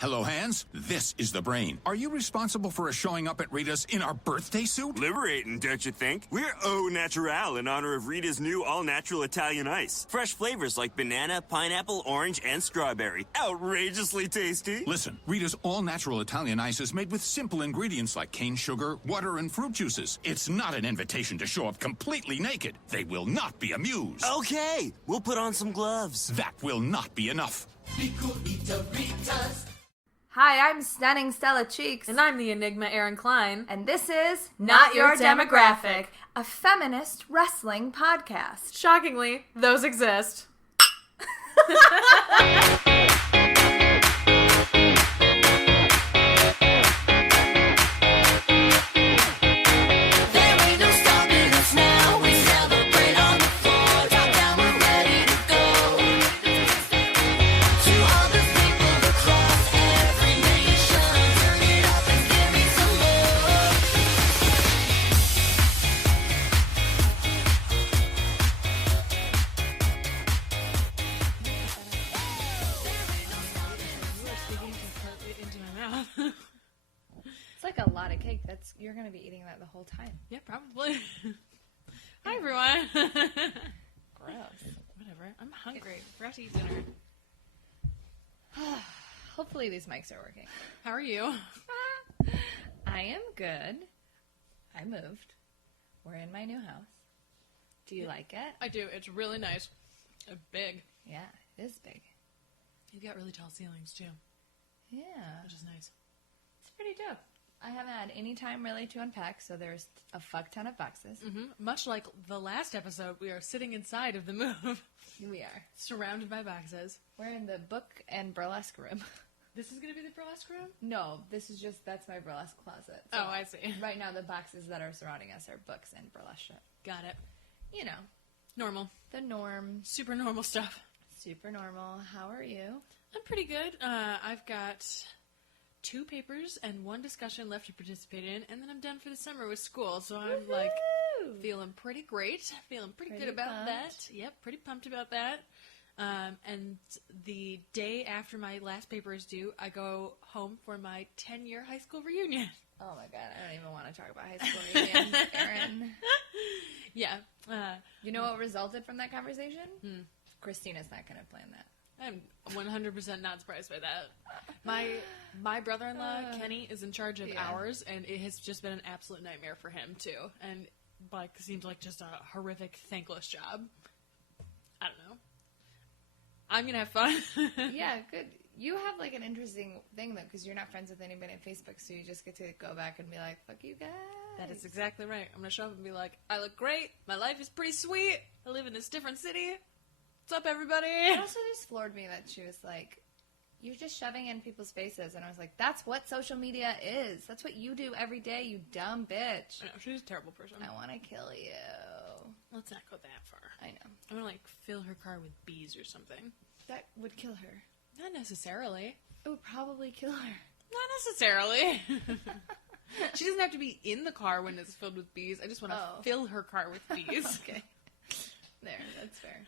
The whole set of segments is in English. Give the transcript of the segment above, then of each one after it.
Hello, Hands. This is the Brain. Are you responsible for us showing up at Rita's in our birthday suit? Liberating, don't you think? We're au naturel in honor of Rita's new all-natural Italian ice. Fresh flavors like banana, pineapple, orange, and strawberry. Outrageously tasty. Listen, Rita's all-natural Italian ice is made with simple ingredients like cane sugar, water, and fruit juices. It's not an invitation to show up completely naked. They will not be amused. Okay, we'll put on some gloves. That will not be enough. Hi, I'm Stunning Stella Cheeks. And I'm the Enigma Erin Klein. And this is Not Your Demographic, a feminist wrestling podcast. Shockingly, those exist. It's like a lot of cake. You're going to be eating that the whole time. Yeah, probably. Hi, everyone. Gross. Whatever. I'm hungry. We're out to eat dinner. Hopefully these mics are working. How are you? I am good. I moved. We're in my new house. Do you like it? I do. It's really nice. Big. Yeah, it is big. You've got really tall ceilings, too. Yeah. Which is nice. It's pretty dope. I haven't had any time really to unpack, so there's a fuck ton of boxes. Mm-hmm. Much like the last episode, we are sitting inside of the move. We are. Surrounded by boxes. We're in the book and burlesque room. This is going to be the burlesque room? No, that's my burlesque closet. So I see. Right now the boxes that are surrounding us are books and burlesque shit. Got it. You know. Normal. The norm. Super normal stuff. Super normal. How are you? I'm pretty good. I've got 2 papers and 1 discussion left to participate in, and then I'm done for the summer with school, so I'm like feeling pretty great. Feeling pretty good about pumped. that. Yep, pretty pumped about that. And the day after my last paper is due, I go home for my 10-year high school reunion. Oh my god, I don't even want to talk about high school reunions, Erin. Yeah. You know what resulted from that conversation? Christina's not going to plan that. I'm 100% not surprised by that. My brother-in-law, Kenny, is in charge of ours, and it has just been an absolute nightmare for him, too. And, seems like just a horrific, thankless job. I don't know. I'm going to have fun. Yeah, good. You have, an interesting thing, though, because you're not friends with anybody on Facebook, so you just get to go back and be like, fuck you guys. That is exactly right. I'm going to show up and be like, I look great. My life is pretty sweet. I live in this different city. What's up, everybody? It also just floored me that she was like, you're just shoving it in people's faces. And I was like, that's what social media is. That's what you do every day, you dumb bitch. I know, she's a terrible person. I want to kill you. Let's not go that far. I know. I'm going to, fill her car with bees or something. That would kill her. Not necessarily. It would probably kill her. Not necessarily. She doesn't have to be in the car when it's filled with bees. I just want to fill her car with bees. Okay. There, that's fair.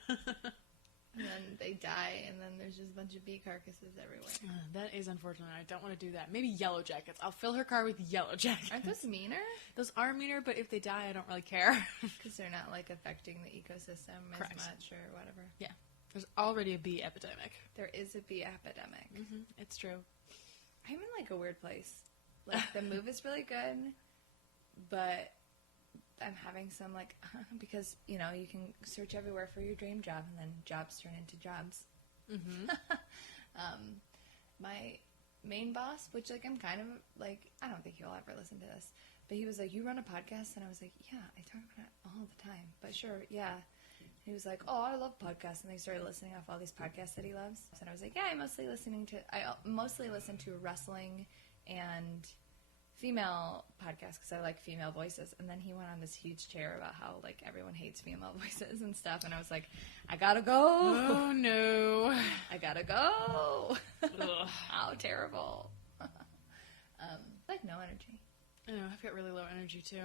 And then they die, and then there's just a bunch of bee carcasses everywhere. That is unfortunate. I don't want to do that. Maybe yellow jackets. I'll fill her car with yellow jackets. Aren't those meaner? Those are meaner, but if they die, I don't really care. Because they're not, affecting the ecosystem Correct. as much or whatever. Yeah. There's already a bee epidemic. There is a bee epidemic. Mm-hmm. It's true. I'm in, a weird place. The move is really good, but I'm having some, because, you can search everywhere for your dream job, and then jobs turn into jobs. Mm-hmm. My main boss, which, I'm kind of, I don't think he'll ever listen to this, but he was like, you run a podcast? And I was like, yeah, I talk about it all the time, but sure, yeah. He was like, oh, I love podcasts, and they started listening off all these podcasts that he loves. And I was like, yeah, I mostly listen to wrestling and female podcasts because I like female voices. And then he went on this huge tear about how everyone hates female voices and stuff, and I was like, I gotta go. Oh no, I gotta go. How terrible. No energy. I know, I've got really low energy too.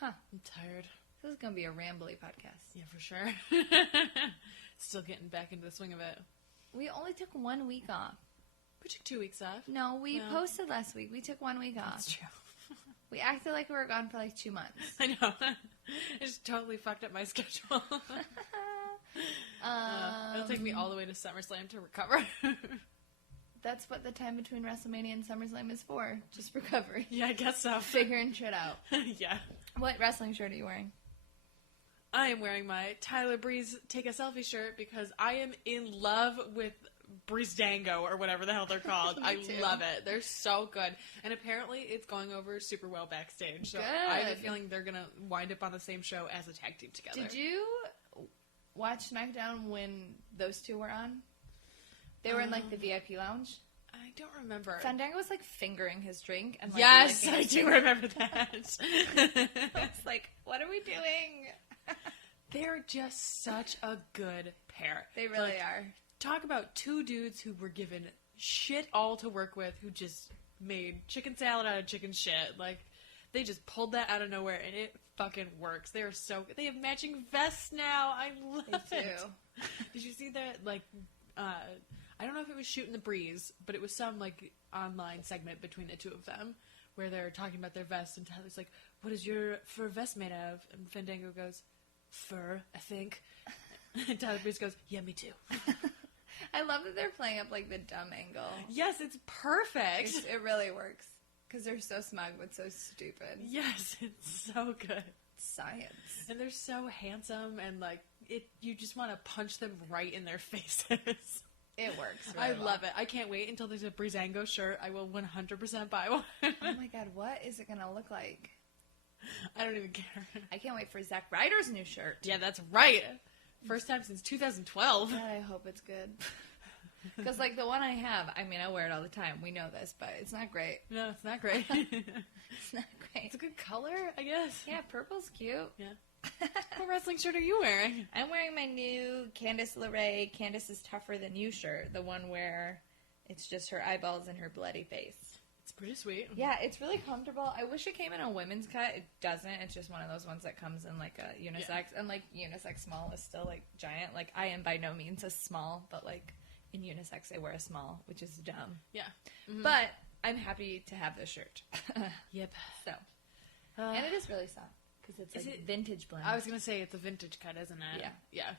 Huh. I'm tired. This is gonna be a rambly podcast. Yeah, for sure. Still getting back into the swing of it. We only took 1 week off. We took 2 weeks off. No, we posted last week. We took 1 week off. That's true. We acted like we were gone for like 2 months. I know. It just totally fucked up my schedule. It'll take me all the way to SummerSlam to recover. That's what the time between WrestleMania and SummerSlam is for. Just recovery. Yeah, I guess so. Figuring shit out. Yeah. What wrestling shirt are you wearing? I am wearing my Tyler Breeze Take a Selfie shirt because I am in love with Breeze Dango or whatever the hell they're called. I love it. They're so good. And apparently it's going over super well backstage. So I have a feeling they're going to wind up on the same show as a tag team together. Did you watch SmackDown when those two were on? They were in like the VIP lounge. I don't remember. Fandango was like fingering his drink. And, like, yes, I do remember that. It's like, what are we doing? They're just such a good pair. They really are. Talk about two dudes who were given shit all to work with, who just made chicken salad out of chicken shit. Like, they just pulled that out of nowhere, and it fucking works. They are so good. They have matching vests now. I love it. Did you see that? Like, I don't know if it was Shooting the Breeze, but it was some, like, online segment between the two of them where they're talking about their vests, and Tyler's like, what is your fur vest made of? And Fandango goes, fur, I think. And Tyler Breeze goes, yeah, me too. I love that they're playing up, like, the dumb angle. Yes, it's perfect. It really works. Because they're so smug but so stupid. Yes, it's so good. Science. And they're so handsome, and, like, you just want to punch them right in their faces. It works really I love it. I can't wait until there's a Breezango shirt. I will 100% buy one. Oh my god, what is it going to look like? I don't even care. I can't wait for Zack Ryder's new shirt. Yeah, that's right. First time since 2012. God, I hope it's good. Because, like, the one I have, I mean, I wear it all the time. We know this, but it's not great. No, it's not great. It's not great. It's a good color, I guess. Yeah, purple's cute. Yeah. What wrestling shirt are you wearing? I'm wearing my new Candice LeRae, Candice is Tougher Than You shirt. The one where it's just her eyeballs and her bloody face. It's pretty sweet. Yeah, it's really comfortable. I wish it came in a women's cut. It doesn't. It's just one of those ones that comes in like a unisex. Yeah. And like unisex small is still like giant. Like I am by no means a small, but like in unisex I wear a small, which is dumb. Yeah. Mm-hmm. But I'm happy to have this shirt. Yep. So. And it is really soft. Because it's like vintage blend. I was going to say it's a vintage cut, isn't it? Yeah. Yeah.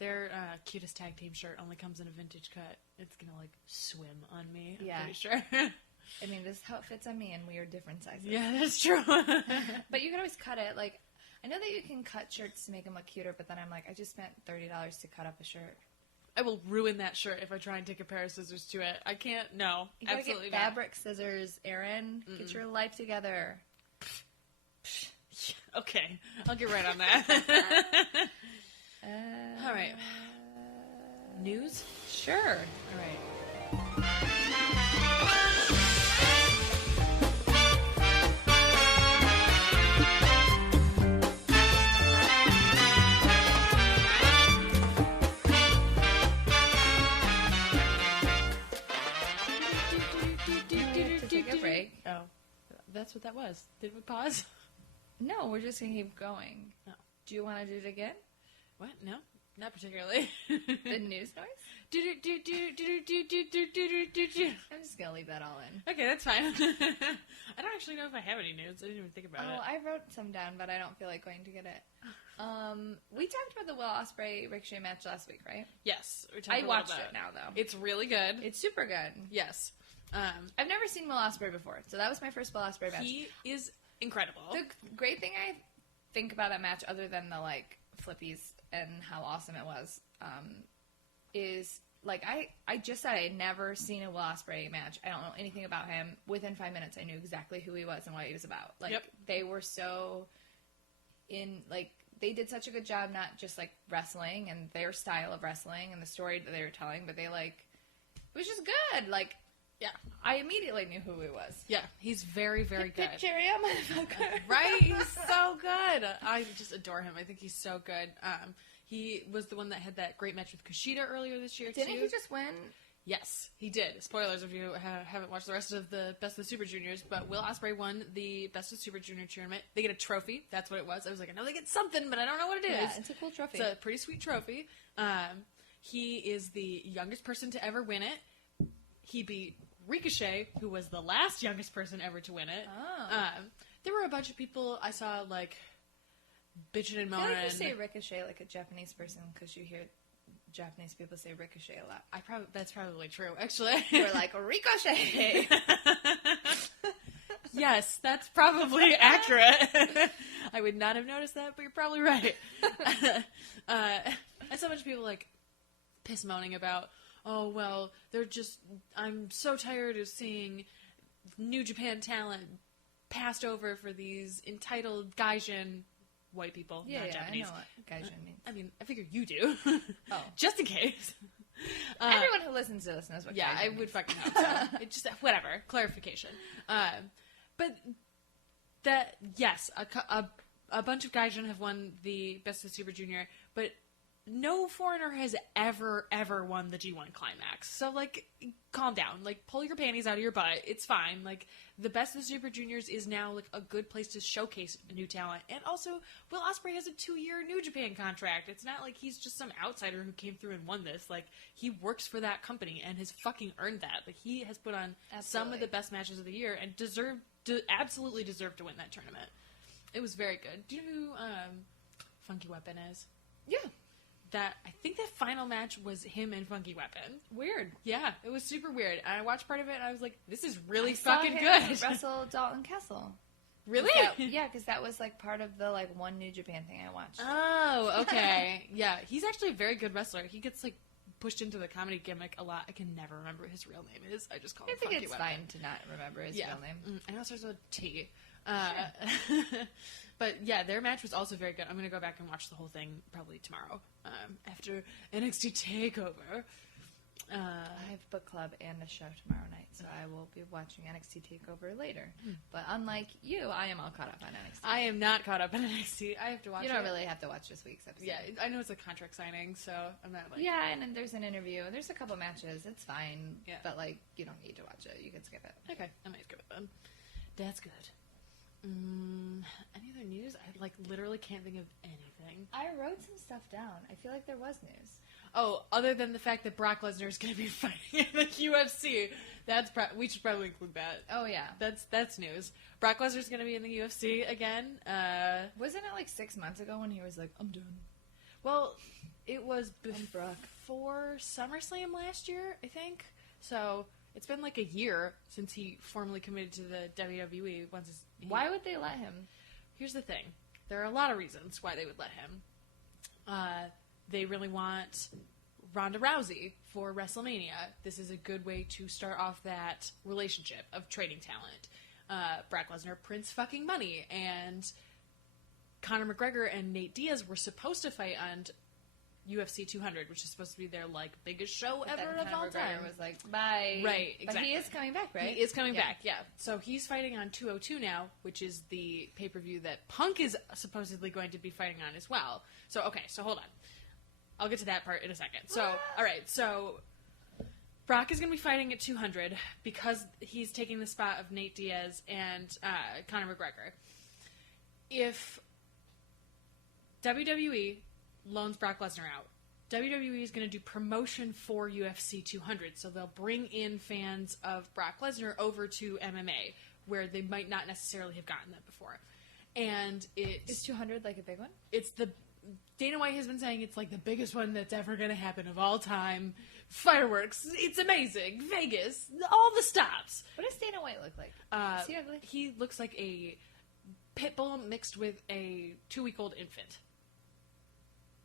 Their cutest tag team shirt only comes in a vintage cut. It's going to, like, swim on me. I'm pretty sure. I mean, this is how it fits on me, and we are different sizes. Yeah, that's true. But you can always cut it. Like, I know that you can cut shirts to make them look cuter, but then I'm like, I just spent $30 to cut up a shirt. I will ruin that shirt if I try and take a pair of scissors to it. I can't. No, you gotta absolutely get fabric scissors, Erin. Mm-mm. Get your life together. Okay, I'll get right on that. All right. News? Sure. All right. To take a break. Oh, that's what that was. Did we pause? No, we're just going to keep going. No. Do you want to do it again? What? No, not particularly. The news noise? I'm just going to leave that all in. Okay, that's fine. I don't actually know if I have any news. I didn't even think about it. Oh, I wrote some down, but I don't feel like going to get it. We talked about the Will Ospreay Ricochet match last week, right? Yes. I watched it now, though. It's really good. It's super good. Yes. I've never seen Will Ospreay before, so that was my first Will Ospreay match. He is incredible. The great thing I think about that match, other than the like flippies and how awesome it was, is like I just said I had never seen a Will Ospreay match. I don't know anything about him. Within 5 minutes, I knew exactly who he was and what he was about. Like they were so they did such a good job, not just like wrestling and their style of wrestling and the story that they were telling, but it was just good. Like. Yeah, I immediately knew who he was. Yeah, he's very, very good. Cherry up, motherfucker. Right? He's so good. I just adore him. I think he's so good. He was the one that had that great match with Kushida earlier this year, Didn't he just win? Yes, he did. Spoilers if you haven't watched the rest of the Best of the Super Juniors, but Will Ospreay won the Best of Super Junior tournament. They get a trophy. That's what it was. I was like, I know they get something, but I don't know what it is. Yeah, it's a cool trophy. It's a pretty sweet trophy. He is the youngest person to ever win it. He beat Ricochet, who was the last youngest person ever to win it. Oh. There were a bunch of people I saw, like, bitching and I moaning. feel like you say Ricochet like a Japanese person because you hear Japanese people say Ricochet a lot. That's probably true, actually. You're like, Ricochet! Yes, that's probably accurate. I would not have noticed that, but you're probably right. I saw a bunch of people, like, piss moaning about, oh, well, I'm so tired of seeing New Japan talent passed over for these entitled gaijin white people, not Japanese. I know what gaijin means. I mean, I figure you do. Oh. Just in case. Everyone who listens to this knows what Yeah, gaijin I means. would fucking hope so. It just, whatever, clarification. But that, yes, a bunch of gaijin have won the Best of the Super Junior, but no foreigner has ever won the G1 Climax. So, like, calm down. Like, pull your panties out of your butt. It's fine. Like, the Best of the Super Juniors is now, like, a good place to showcase new talent. And also, Will Ospreay has a 2-year New Japan contract. It's not like he's just some outsider who came through and won this. Like, he works for that company and has fucking earned that. Like, he has put on some of the best matches of the year and absolutely deserved to win that tournament. It was very good. Do you know who Funky Weapon is? Yeah. I think that final match was him and Funky Weapon. Weird. Yeah, it was super weird. And I watched part of it and I was like, this is really I saw fucking him good. Wrestle Dalton Castle. Really? Yeah, because that was like part of the like one New Japan thing I watched. Oh, okay. Yeah, he's actually a very good wrestler. He gets like pushed into the comedy gimmick a lot. I can never remember what his real name is. I just call him Funky Weapon. I think it's fine to not remember his real name. I know it starts with a T. But yeah, their match was also very good. I'm going to go back and watch the whole thing probably tomorrow after NXT TakeOver. I have book club and a show tomorrow night, so I will be watching NXT TakeOver later. But unlike you, I am all caught up on NXT. I am not caught up on NXT. I have to watch it. You don't really have to watch this week's episode. Yeah, I know it's a contract signing, so I'm not like... Yeah, and then there's an interview, and there's a couple matches. It's fine. Yeah. But, like, you don't need to watch it. You can skip it. Okay, I might skip it then. That's good. Any other news? I, like, literally can't think of anything. I wrote some stuff down. I feel like there was news. Oh, other than the fact that Brock Lesnar is going to be fighting in the UFC. We should probably include that. Oh, yeah. That's news. Brock Lesnar's going to be in the UFC again. Wasn't it like 6 months ago when he was like, I'm done? Well, it was Brock. before SummerSlam last year, I think. So it's been like a year since he formally committed to the WWE. Why would they let him? Here's the thing. There are a lot of reasons why they would let him. They really want Ronda Rousey for WrestleMania. This is a good way to start off that relationship of trading talent. Brock Lesnar prints fucking money, and Conor McGregor and Nate Diaz were supposed to fight on UFC 200, which is supposed to be their like biggest show ever of all time. Was like, bye. Right, exactly. But he is coming back, right? He is coming back, yeah. So he's fighting on 202 now, which is the pay-per-view that Punk is supposedly going to be fighting on as well. So, okay, so hold on. I'll get to that part in a second. So, all right, so Brock is going to be fighting at 200 because he's taking the spot of Nate Diaz and Conor McGregor. If WWE loans Brock Lesnar out, WWE is going to do promotion for UFC 200, so they'll bring in fans of Brock Lesnar over to MMA, where they might not necessarily have gotten that before. And Is 200 like a big one? it's the Dana White has been saying it's like the biggest one that's ever going to happen of all time. Fireworks, it's amazing. Vegas, all the stops. What does Dana White look like? Is he ugly? He looks like a pit bull mixed with a 2-week-old infant.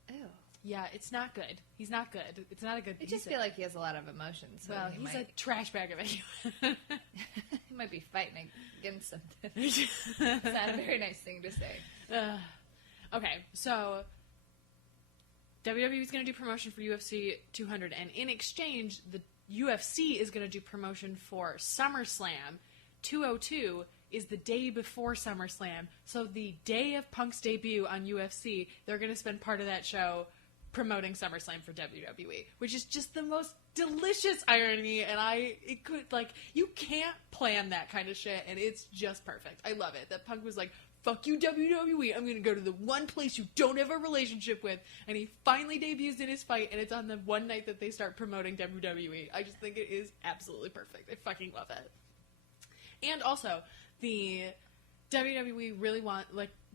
Ew. Yeah, it's not good. He's not good. It's not a good. I just feel like he has a lot of emotions. So well, he's a trash bag of a human. he might be fighting against something. It's not a very nice thing to say. Okay, so WWE is going to do promotion for UFC 200, and in exchange, the UFC is going to do promotion for SummerSlam. 202 is the day before SummerSlam, so the day of Punk's debut on UFC, they're going to spend part of that show promoting SummerSlam for WWE, which is just the most delicious irony, and you can't plan that kind of shit, and it's just perfect. I love it. That Punk was like, fuck you, WWE. I'm going to go to the one place you don't have a relationship with. And he finally debuts in his fight, and it's on the one night that they start promoting WWE. I just think it is absolutely perfect. I fucking love it. And also, the WWE really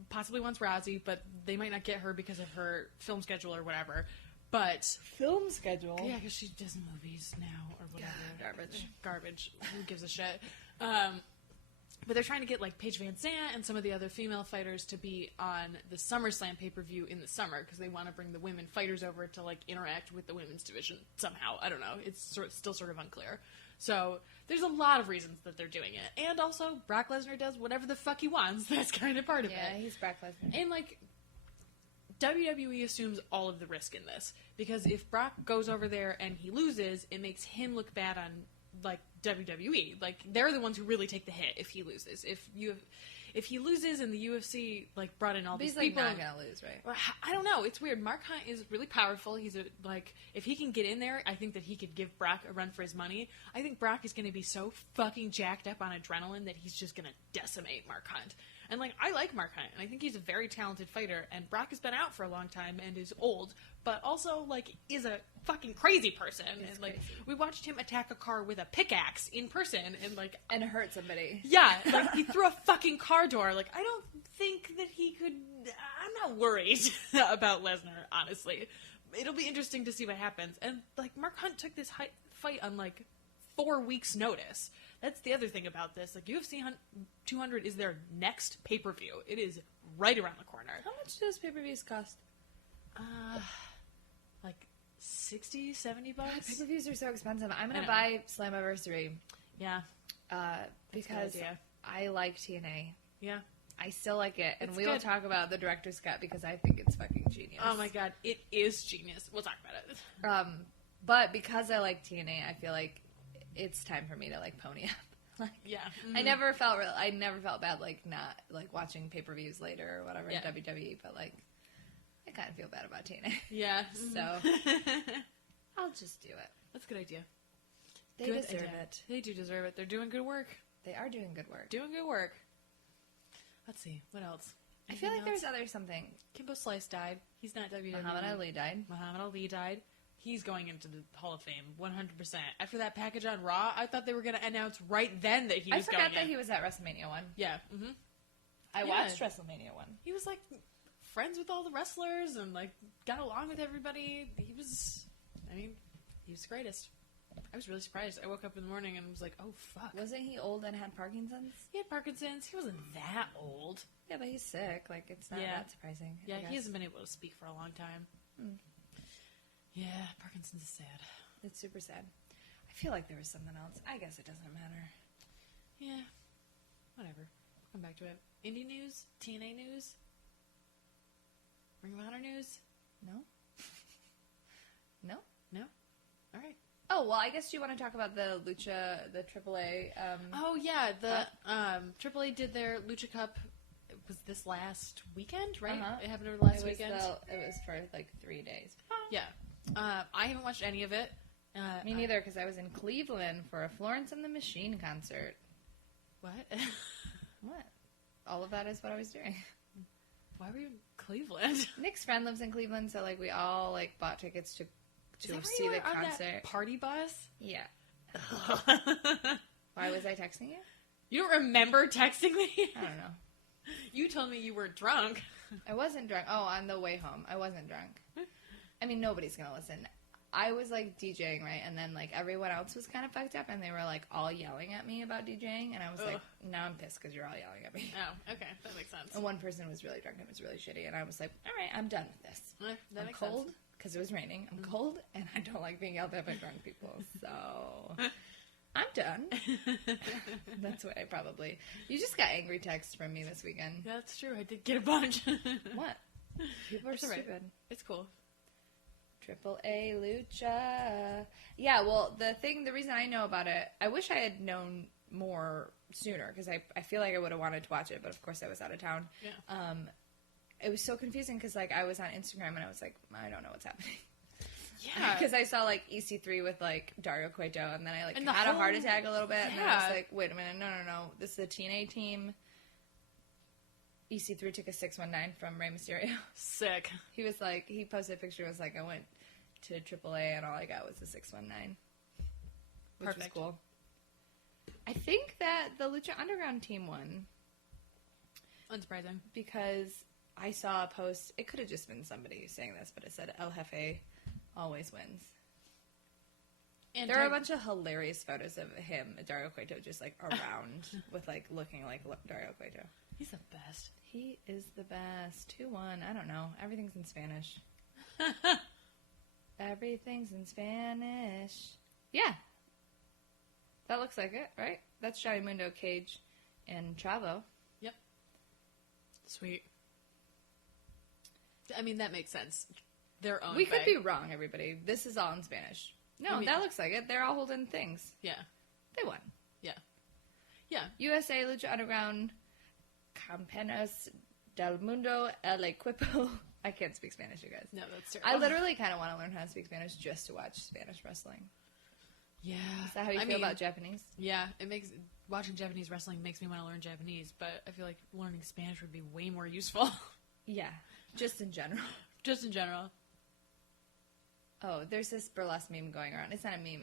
possibly wants Rousey, but they might not get her because of her film schedule or whatever. But Film schedule? yeah, because she does movies now or whatever. Garbage. Who gives a shit? But they're trying to get like Paige Van Zandt and some of the other female fighters to be on the SummerSlam pay-per-view in the summer because they want to bring the women fighters over to like interact with the women's division somehow. I don't know. It's still sort of unclear. So there's a lot of reasons that they're doing it. And also, Brock Lesnar does whatever the fuck he wants. That's kind of part of it. Yeah, he's Brock Lesnar. And like, WWE assumes all of the risk in this because if Brock goes over there and he loses, it makes him look bad on like WWE. Like they're the ones who really take the hit if he loses. If he loses and the UFC like brought in all these people, not gonna lose, right? Well, I don't know. It's weird. Mark Hunt is really powerful. He's if he can get in there, I think that he could give Brock a run for his money. I think Brock is going to be so fucking jacked up on adrenaline that he's just going to decimate Mark Hunt. And like I like Mark Hunt, and I think he's a very talented fighter. And Brock has been out for a long time and is old, but also like is a fucking crazy person. He's and like crazy. we watched him attack a car with a pickaxe in person, and hurt somebody. yeah, like he threw a fucking car door. Like I don't think that he could. I'm not worried about Lesnar, honestly. It'll be interesting to see what happens. And like Mark Hunt took this fight on like 4 weeks' notice. That's the other thing about this. Like UFC 200 is their next pay-per-view. It is right around the corner. How much do those pay-per-views cost? Like $60, $70. Pay-per-views are so expensive. I'm I gonna know. buy Slammiversary Yeah, because idea. I like TNA. yeah. I still like it, and It's we will good. talk about the director's cut because I think it's fucking genius. Oh my god, it is genius. We'll talk about it. But because I like TNA, I feel like it's time for me to like pony up. Like, Yeah. I never felt bad like not like watching pay-per-views later or whatever Yeah. in WWE, but like I kind of feel bad about TNA. Yeah. So I'll just do it. That's a good idea. They Good deserve idea. it. They do deserve it. They're doing good work. They are doing good work. Doing good work. Let's see. What else? I feel like Anything there's other something. Kimbo Slice died. He's not WWE. Muhammad Ali died. Muhammad Ali died. He's going into the Hall of Fame 100%. After that package on Raw, I thought they were going to announce right then that he was I going forgot that in. he was at WrestleMania 1. Yeah. Mm-hmm. I Yeah. watched WrestleMania 1. He was like friends with all the wrestlers and like got along with everybody. He was the greatest. I was really surprised. I woke up in the morning and was like, oh fuck. Wasn't he old and had Parkinson's? He had Parkinson's. He wasn't that old. Yeah, but he's sick. Like, it's not Yeah. that surprising. Yeah, I he guess. hasn't been able to speak for a long time. Yeah, Parkinson's is sad. It's super sad. I feel like there was something else. I guess it doesn't matter. Yeah, whatever. Come back to it. Indie news? TNA news? Ring of Honor news? No? No? No? All right. Oh, well, I guess you want to talk about the AAA. Oh, yeah. The AAA did their Lucha Cup. It was this last weekend, right? Uh-huh. It happened over the last it was weekend. it was for like 3 days. Yeah. I haven't watched any of it. Me neither, because I was in Cleveland for a Florence and the Machine concert. What? What? All of that is what I was doing. Why were you in Cleveland? Nick's friend lives in Cleveland, so like we all like bought tickets to Is that why see you the were on concert. that party bus? Yeah. Why was I texting you? You don't remember texting me? I don't know. You told me you were drunk. I wasn't drunk. Oh, on the way home. I wasn't drunk. I mean, nobody's gonna listen. I was like DJing, right? And then like everyone else was kind of fucked up, and they were like all yelling at me about DJing, and I was like, now I'm pissed because you're all yelling at me. Oh, okay. That makes sense. And one person was really drunk and was really shitty, and I was like, all right, I'm done with this. That I'm makes cold sense. because it was raining. I'm cold, and I don't like being yelled at by drunk people, so I'm done. That's what I probably. You just got angry texts from me this weekend. Yeah, that's true. I did get a bunch. What? People are It's all right. stupid. It's cool. AAA Lucha. Yeah, well, the reason I know about it, I wish I had known more sooner, because I feel like I would have wanted to watch it, but of course I was out of town. Yeah. It was so confusing, because like I was on Instagram and I was like, I don't know what's happening. Yeah. Because I saw like EC3 with like Dario Cueto, and then I like And the had a heart whole- attack a little bit, and then I was Yeah. like, wait a minute, no, this is a TNA team. EC3 took a 619 from Rey Mysterio. Sick. He was like, he posted a picture, was like, I went to AAA and all I got was a 619. Which was Perfect. cool. I think that the Lucha Underground team won Unsurprising. because I saw a post, it could have just been somebody saying this, but it said El Jefe always wins. And There are a bunch of hilarious photos of him, Dario Cueto, just like around with like looking like Dario Cueto. He's the best. He is the best. 2-1. I don't know. Everything's in Spanish. Everything's in Spanish. Yeah. That looks like it, right? That's Johnny Mundo, Cage, and Chavo. Yep. Sweet. I mean, that makes sense. They're owned We could by- be wrong, everybody. This is all in Spanish. No, I mean- that looks like it. They're all holding things. Yeah. They won. Yeah. Yeah. USA Lucha Underground Campeones del Mundo El Equipo. I can't speak Spanish, you guys. No, that's terrible. I literally kind of want to learn how to speak Spanish just to watch Spanish wrestling. Yeah. Is that how you feel about Japanese? Yeah, watching Japanese wrestling makes me want to learn Japanese, but I feel like learning Spanish would be way more useful. Yeah, just in general. Just in general. Oh, there's this burlesque meme going around. It's not a meme.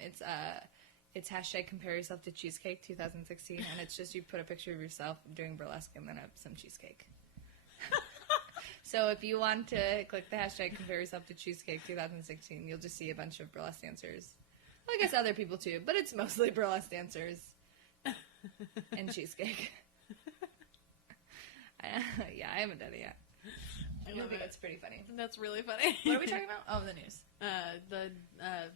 It's hashtag compare yourself to cheesecake 2016, and it's just you put a picture of yourself doing burlesque and then some cheesecake. So if you want to click the hashtag compare yourself to cheesecake 2016, you'll just see a bunch of burlesque dancers. Well, I guess other people too, but it's mostly burlesque dancers and cheesecake. Yeah, I haven't done it yet. I love think it. it's pretty funny. That's really funny. What are we talking about? Oh, the news.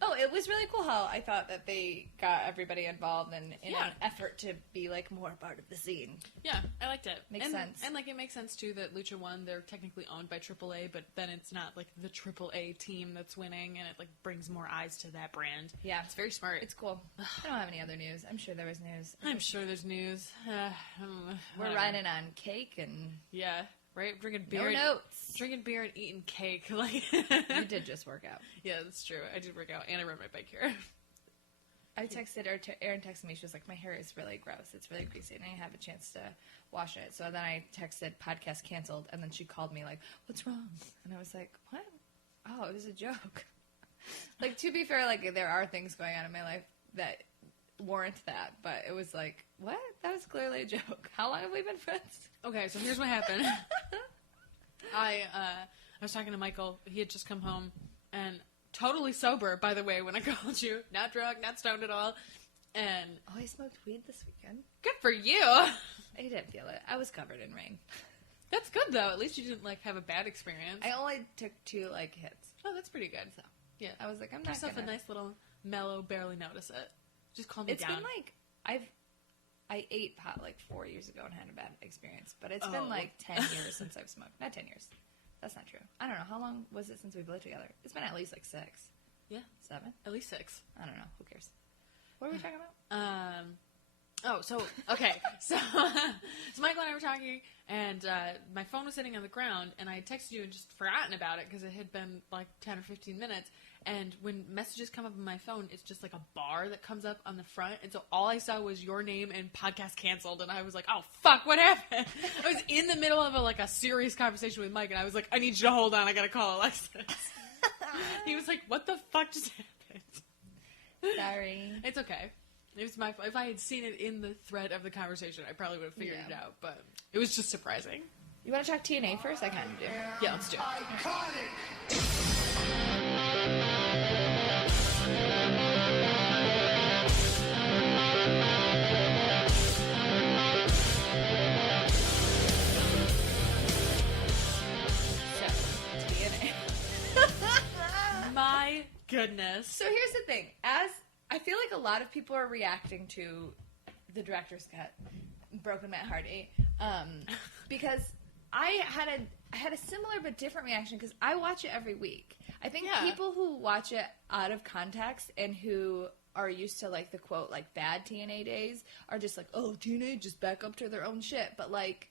Oh, It was really cool how I thought that they got everybody involved in Yeah. an effort to be like more part of the scene. yeah, I liked it. Makes sense. And like it makes sense too that Lucha One, they're technically owned by AAA, but then it's not like the AAA team that's winning, and it like brings more eyes to that brand. Yeah, It's very smart. it's cool. I don't have any other news. I'm sure there was news. I'm sure there's news. We're Whatever. riding on cake and Yeah, right. Drinking no beer. notes. Drinking beer and eating cake. Like You did just work out. Yeah, that's true. I did work out, and I rode my bike here. I texted her. Erin texted me. She was like, "My hair is really gross. It's really greasy, and I have a chance to wash it." So then I texted, "Podcast canceled," and then she called me like, "What's wrong?" And I was like, "What? Oh, it was a joke." Like, to be fair, like there are things going on in my life that warrant that, but it was like, "What? That was clearly a joke." How long have we been friends? Okay, so here's what happened. I was talking to Michael. He had just come home, and totally sober, by the way, when I called you. Not drunk, not stoned at all. And Oh, I smoked weed this weekend. good for you. I didn't feel it. I was covered in rain. That's good, though. At least you didn't, like, have a bad experience. I only took 2 like hits. Oh, that's pretty good. So Yeah. I was like, I'm Give not yourself gonna. a nice little mellow, barely notice it. Just calm me It's down. been like I ate pot like 4 years ago and had a bad experience, but it's been Oh. like 10 years since I've smoked. Not 10 years. That's not true. I don't know. How long was it since we've lived together? It's been at least like 6. Yeah. 7? At least 6. I don't know. Who cares? What are we talking about? Okay, so Michael and I were talking, and my phone was sitting on the ground, and I had texted you and just forgotten about it because it had been like 10 or 15 minutes, and when messages come up on my phone, it's just like a bar that comes up on the front, and so all I saw was your name and podcast canceled, and I was like, oh, fuck, what happened? I was in the middle of a serious conversation with Mike, and I was like, I need you to hold on, I gotta call Alexis. He was like, what the fuck just happened? Sorry. It's okay. It was my fault. If I had seen it in the thread of the conversation, I probably would have figured it out. But it was just surprising. You want to talk TNA first? I kind of do. Yeah, let's do it. So, TNA. My goodness. So here's the thing. As I feel like a lot of people are reacting to the director's cut, Broken Matt Hardy, because I had a similar but different reaction because I watch it every week. I think Yeah. people who watch it out of context and who are used to like the quote like bad TNA days are just like, oh, TNA just back up to their own shit. But like,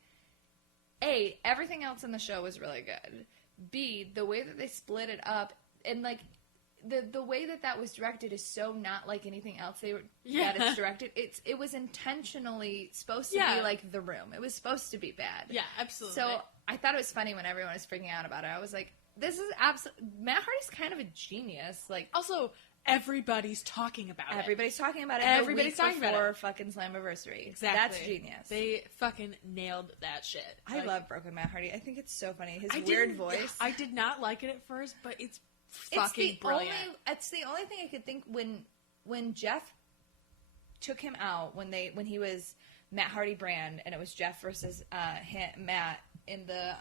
A, everything else in the show was really good. B, the way that they split it up and like the way that was directed is so not like anything else that it's directed. It was intentionally supposed to be like The Room. It was supposed to be bad. Yeah, absolutely. So I thought it was funny when everyone was freaking out about it. I was like, this is Matt Hardy's kind of a genius. Like, also, everybody's talking about it. Everybody's talking about it. Everybody's talking about it. Fucking Slammiversary. Exactly. That's genius. They fucking nailed that shit. I love Broken Matt Hardy. I think it's so funny. His weird voice. I did not like it at first, but it's fucking brilliant. It's the only thing I could think when Jeff took him out, when he was Matt Hardy brand, and it was Jeff versus Matt in the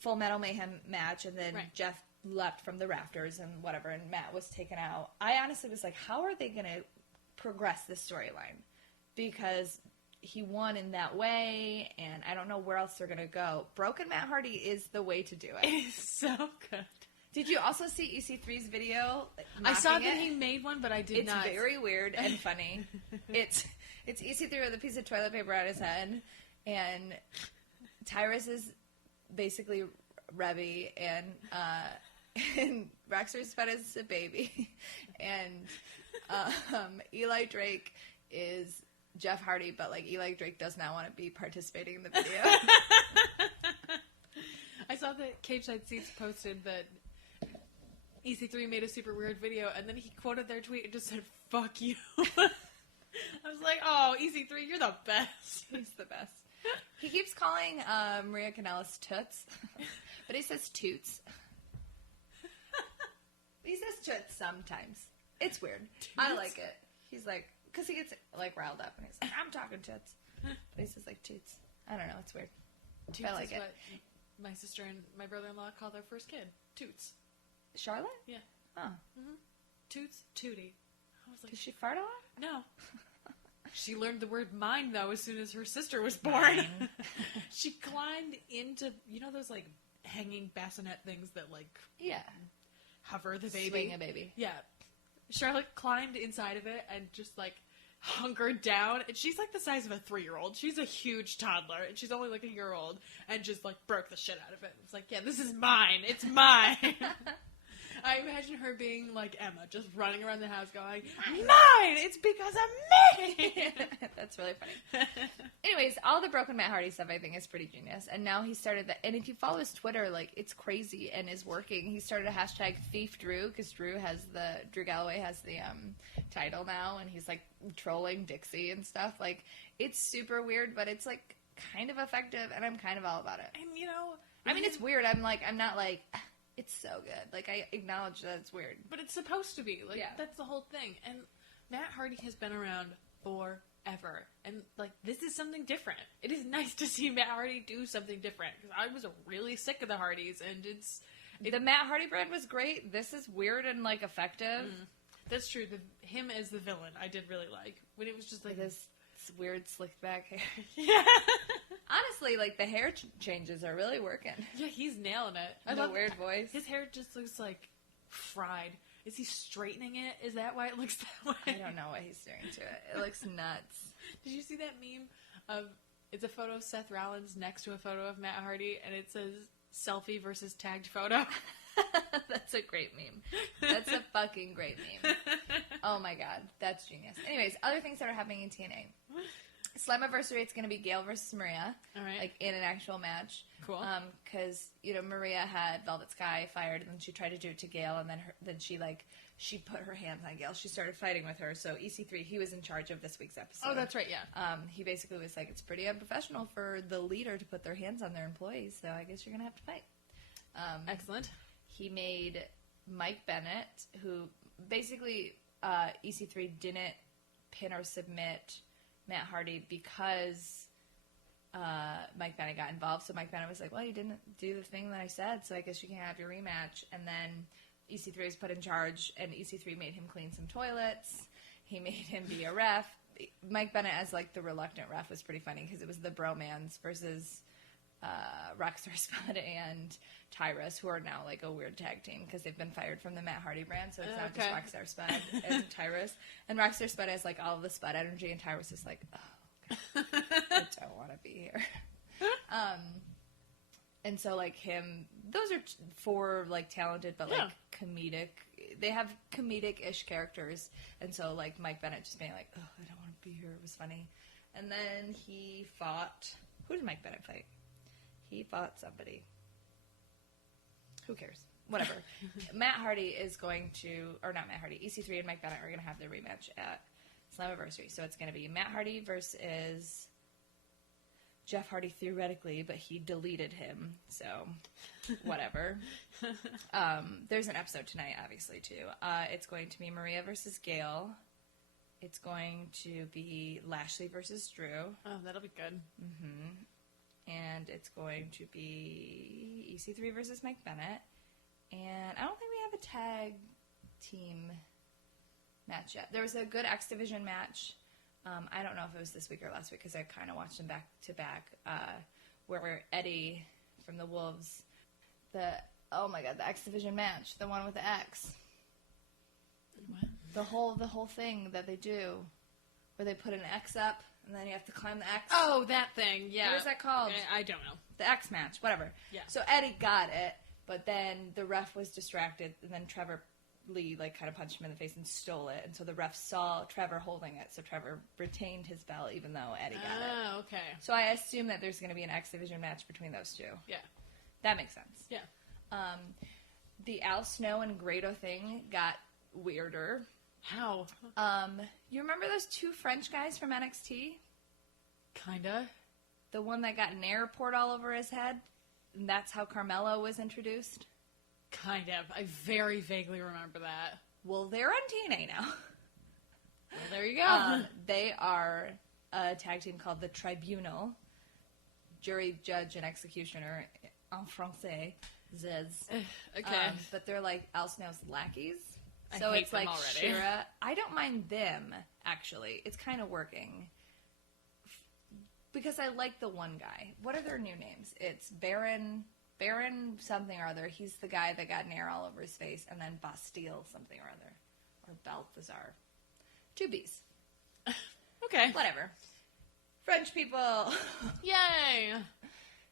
Full Metal Mayhem match, and then Jeff left from the rafters and whatever, and Matt was taken out. I honestly was like, how are they going to progress this storyline? Because he won in that way, and I don't know where else they're going to go. Broken Matt Hardy is the way to do it. It is so good. Did you also see EC3's video? I saw that he made one, but I did not. It's very weird and funny. It's EC3 with a piece of toilet paper on his head, and Tyrus is basically Revy, and Rockstar Spud is a baby, and Eli Drake is Jeff Hardy, but like Eli Drake does not want to be participating in the video. I saw that Cage Side Seats posted that EC3 made a super weird video, and then he quoted their tweet and just said, "Fuck you." I was like, "Oh, EC3, you're the best." He's the best. He keeps calling Maria Kanellis Toots, but he says Toots. He says Toots sometimes. It's weird. Toots? I like it. He's like, because he gets like riled up, and he's like, "I'm talking Toots," but he says like Toots. I don't know. It's weird. Toots I like it. What my sister and my brother-in-law called their first kid. Toots. Charlotte? Yeah. Oh. Mm-hmm. Toots, Tootie. I was like, did she fart a lot? No. She learned the word mine, though, as soon as her sister was born. She climbed into, those, like, hanging bassinet things that, like, hover the baby. Swing a baby. Yeah. Charlotte climbed inside of it and just, like, hunkered down. And she's, like, the size of a 3-year-old. She's a huge toddler, and she's only, like, a year old, and just, like, broke the shit out of it. It's like, yeah, this is mine. It's mine. I imagine her being like Emma, just running around the house going, "Mine! It's because of me!" That's really funny. Anyways, all the Broken Matt Hardy stuff I think is pretty genius. And now he started that. And if you follow his Twitter, like, it's crazy and is working. He started a hashtag Thief Drew, because Drew Galloway has the title now, and he's like trolling Dixie and stuff. Like, it's super weird, but it's like kind of effective, and I'm kind of all about it. And I mean, it's weird. I'm not like, it's so good. Like, I acknowledge that it's weird. But it's supposed to be. Like, that's the whole thing. And Matt Hardy has been around forever. And, like, this is something different. It is nice to see Matt Hardy do something different. Because I was really sick of the Hardys, and the Matt Hardy brand was great. This is weird and, like, effective. That's true. Him as the villain, I did really like. When it was just, like... This weird slicked back hair. Yeah. Honestly, like, the hair changes are really working. Yeah, he's nailing it. I love weird voice. His hair just looks like fried. Is he straightening it? Is that why it looks that way? I don't know what he's doing to it. It looks nuts. Did you see that meme of, it's a photo of Seth Rollins next to a photo of Matt Hardy, and it says selfie versus tagged photo? That's a great meme. That's a fucking great meme. Oh my god, that's genius. Anyways, other things that are happening in TNA. Slammiversary, it's going to be Gail versus Maria. All right. Like, in an actual match. Cool. Because, Maria had Velvet Sky fired, and then she tried to do it to Gail, and then she put her hands on Gail. She started fighting with her. So EC3, he was in charge of this week's episode. Oh, that's right, yeah. He basically was like, it's pretty unprofessional for the leader to put their hands on their employees, so I guess you're going to have to fight. Excellent. He made Mike Bennett, who basically EC3 didn't pin or submit Matt Hardy because Mike Bennett got involved. So Mike Bennett was like, well, you didn't do the thing that I said, so I guess you can't have your rematch. And then EC3 was put in charge, and EC3 made him clean some toilets. He made him be a ref. Mike Bennett as, like, the reluctant ref was pretty funny because it was the Bromans versus Rockstar Spud and Tyrus, who are now, like, a weird tag team because they've been fired from the Matt Hardy brand, so it's not just Rockstar Spud and Tyrus. And Rockstar Spud has, like, all of the Spud energy, and Tyrus is like, oh, God, I don't want to be here. And so, like, those are four, like, talented but, like, they have comedic-ish characters, and so, like, Mike Bennett just being like, oh, I don't want to be here, it was funny. And then he fought, who did Mike Bennett fight? He fought somebody. Who cares? Whatever. Matt Hardy is going to, or not Matt Hardy, EC3 and Mike Bennett are going to have their rematch at Slammiversary. So it's going to be Matt Hardy versus Jeff Hardy theoretically, but he deleted him, so whatever. There's an episode tonight, obviously, too. It's going to be Maria versus Gail. It's going to be Lashley versus Drew. Oh, that'll be good. And it's going to be EC3 versus Mike Bennett. And I don't think we have a tag team match yet. There was a good X Division match. I don't know if it was this week or last week because I kind of watched them back to back. Where Eddie from the Wolves, the X Division match, the one with the X. What? The whole thing that they do, where they put an X up and then you have to climb the X. Oh, that thing. Yeah. What is that called? Okay, I don't know. The X match, whatever. Yeah. So Eddie got it, but then the ref was distracted, and then Trevor Lee kind of punched him in the face and stole it, and so the ref saw Trevor holding it, so Trevor retained his belt even though Eddie got it. Oh, okay. So I assume that there's going to be an X Division match between those two. Yeah. That makes sense. Yeah. The Al Snow and Grado thing got weirder. How? You remember those two French guys from NXT? Kinda. The one that got an airport all over his head? And that's how Carmella was introduced? Kind of. I very vaguely remember that. Well, they're on TNA now. Well, there you go. They are a tag team called the Tribunal. Jury, judge, and executioner en français. Zez. Okay. But they're like Al Snow's lackeys. I So hate it's them like already. Shira. I don't mind them, actually. It's kind of working. Because I like the one guy. What are their new names? It's Baron something or other. He's the guy that got an air all over his face. And then Bastille something or other. Or Balthazar. Two B's. Okay. Whatever. French people. Yay!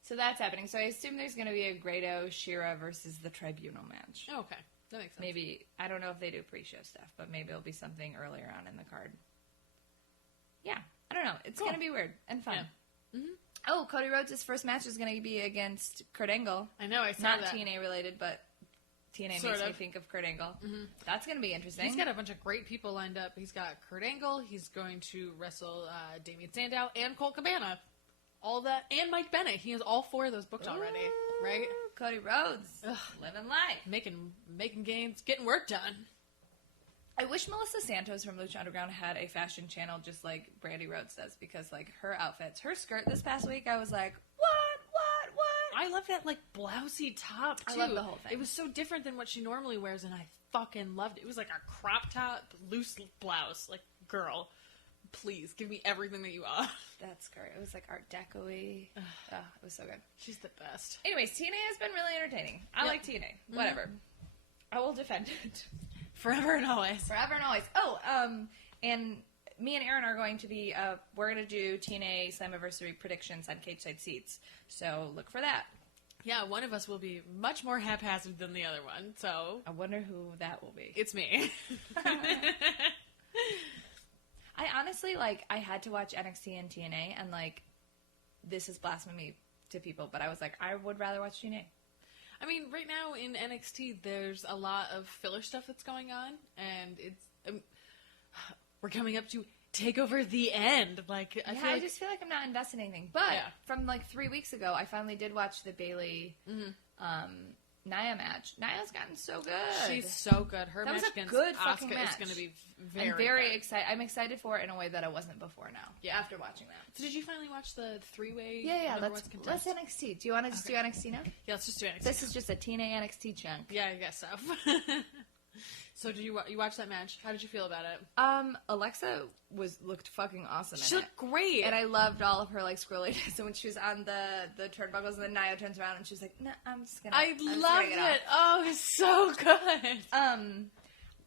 So that's happening. So I assume there's going to be a Grado Shira versus the Tribunal match. Oh, okay. That makes sense. Maybe, I don't know if they do pre-show stuff, but maybe it'll be something earlier on in the card. Yeah, I don't know. It's Cool. going to be weird and fun. Yeah. Mm-hmm. Oh, Cody Rhodes' first match is going to be against Kurt Angle. I know, I saw Not that. TNA related, but TNA Sort makes me of. think of Kurt Angle. Mm-hmm. That's going to be interesting. He's got a bunch of great people lined up. He's got Kurt Angle. He's going to wrestle Damian Sandow and Colt Cabana. All that. And Mike Bennett. He has all four of those booked already. Ooh, Right? Cody Rhodes. Ugh. Living life. Making gains. Getting work done. I wish Melissa Santos from Lucha Underground had a fashion channel just like Brandy Rhodes does, because like her outfits, her skirt this past week, I was like, what? I love that like blousey top too. I love the whole thing. It was so different than what she normally wears, and I fucking loved it. It was like a crop top, loose blouse. Like, girl, please give me everything that you are. That skirt, it was like Art Deco-y. Oh, it was so good. She's the best. Anyways, TNA has been really entertaining. I like TNA. Whatever. I will defend it. Forever and always. Forever and always. Oh, and me and Aaron are going to be, we're going to do TNA Slammiversary predictions on Cage Side Seats. So look for that. Yeah, one of us will be much more haphazard than the other one, so I wonder who that will be. it's me. I honestly, like, I had to watch NXT and TNA, and, like, this is blasphemy to people, but I was like, I would rather watch TNA. I mean, right now in NXT, there's a lot of filler stuff that's going on, and it's we're coming up to TakeOver the End. Like, I just feel like I'm not invested in anything. But from like 3 weeks ago, I finally did watch the Bailey Nia match. Nia's gotten so good. she's so good. Her That was match a against good fucking Asuka match. is going to be I'm very good. excited. I'm excited for it in a way that I wasn't before now. Yeah. After watching that. So did you finally watch the three-way? Yeah. number Let's one contest? NXT. Do you want to just do NXT now? Yeah, let's just do NXT. This is just a TNA NXT chunk. Yeah, I guess so. So did you watch that match? How did you feel about it? Alexa looked fucking awesome She in looked great. And I loved all of her like squirreliness. And when she was on the turnbuckles, and then Nia turns around and she's like, "No, I'm just gonna." I loved it. Oh, it's so good.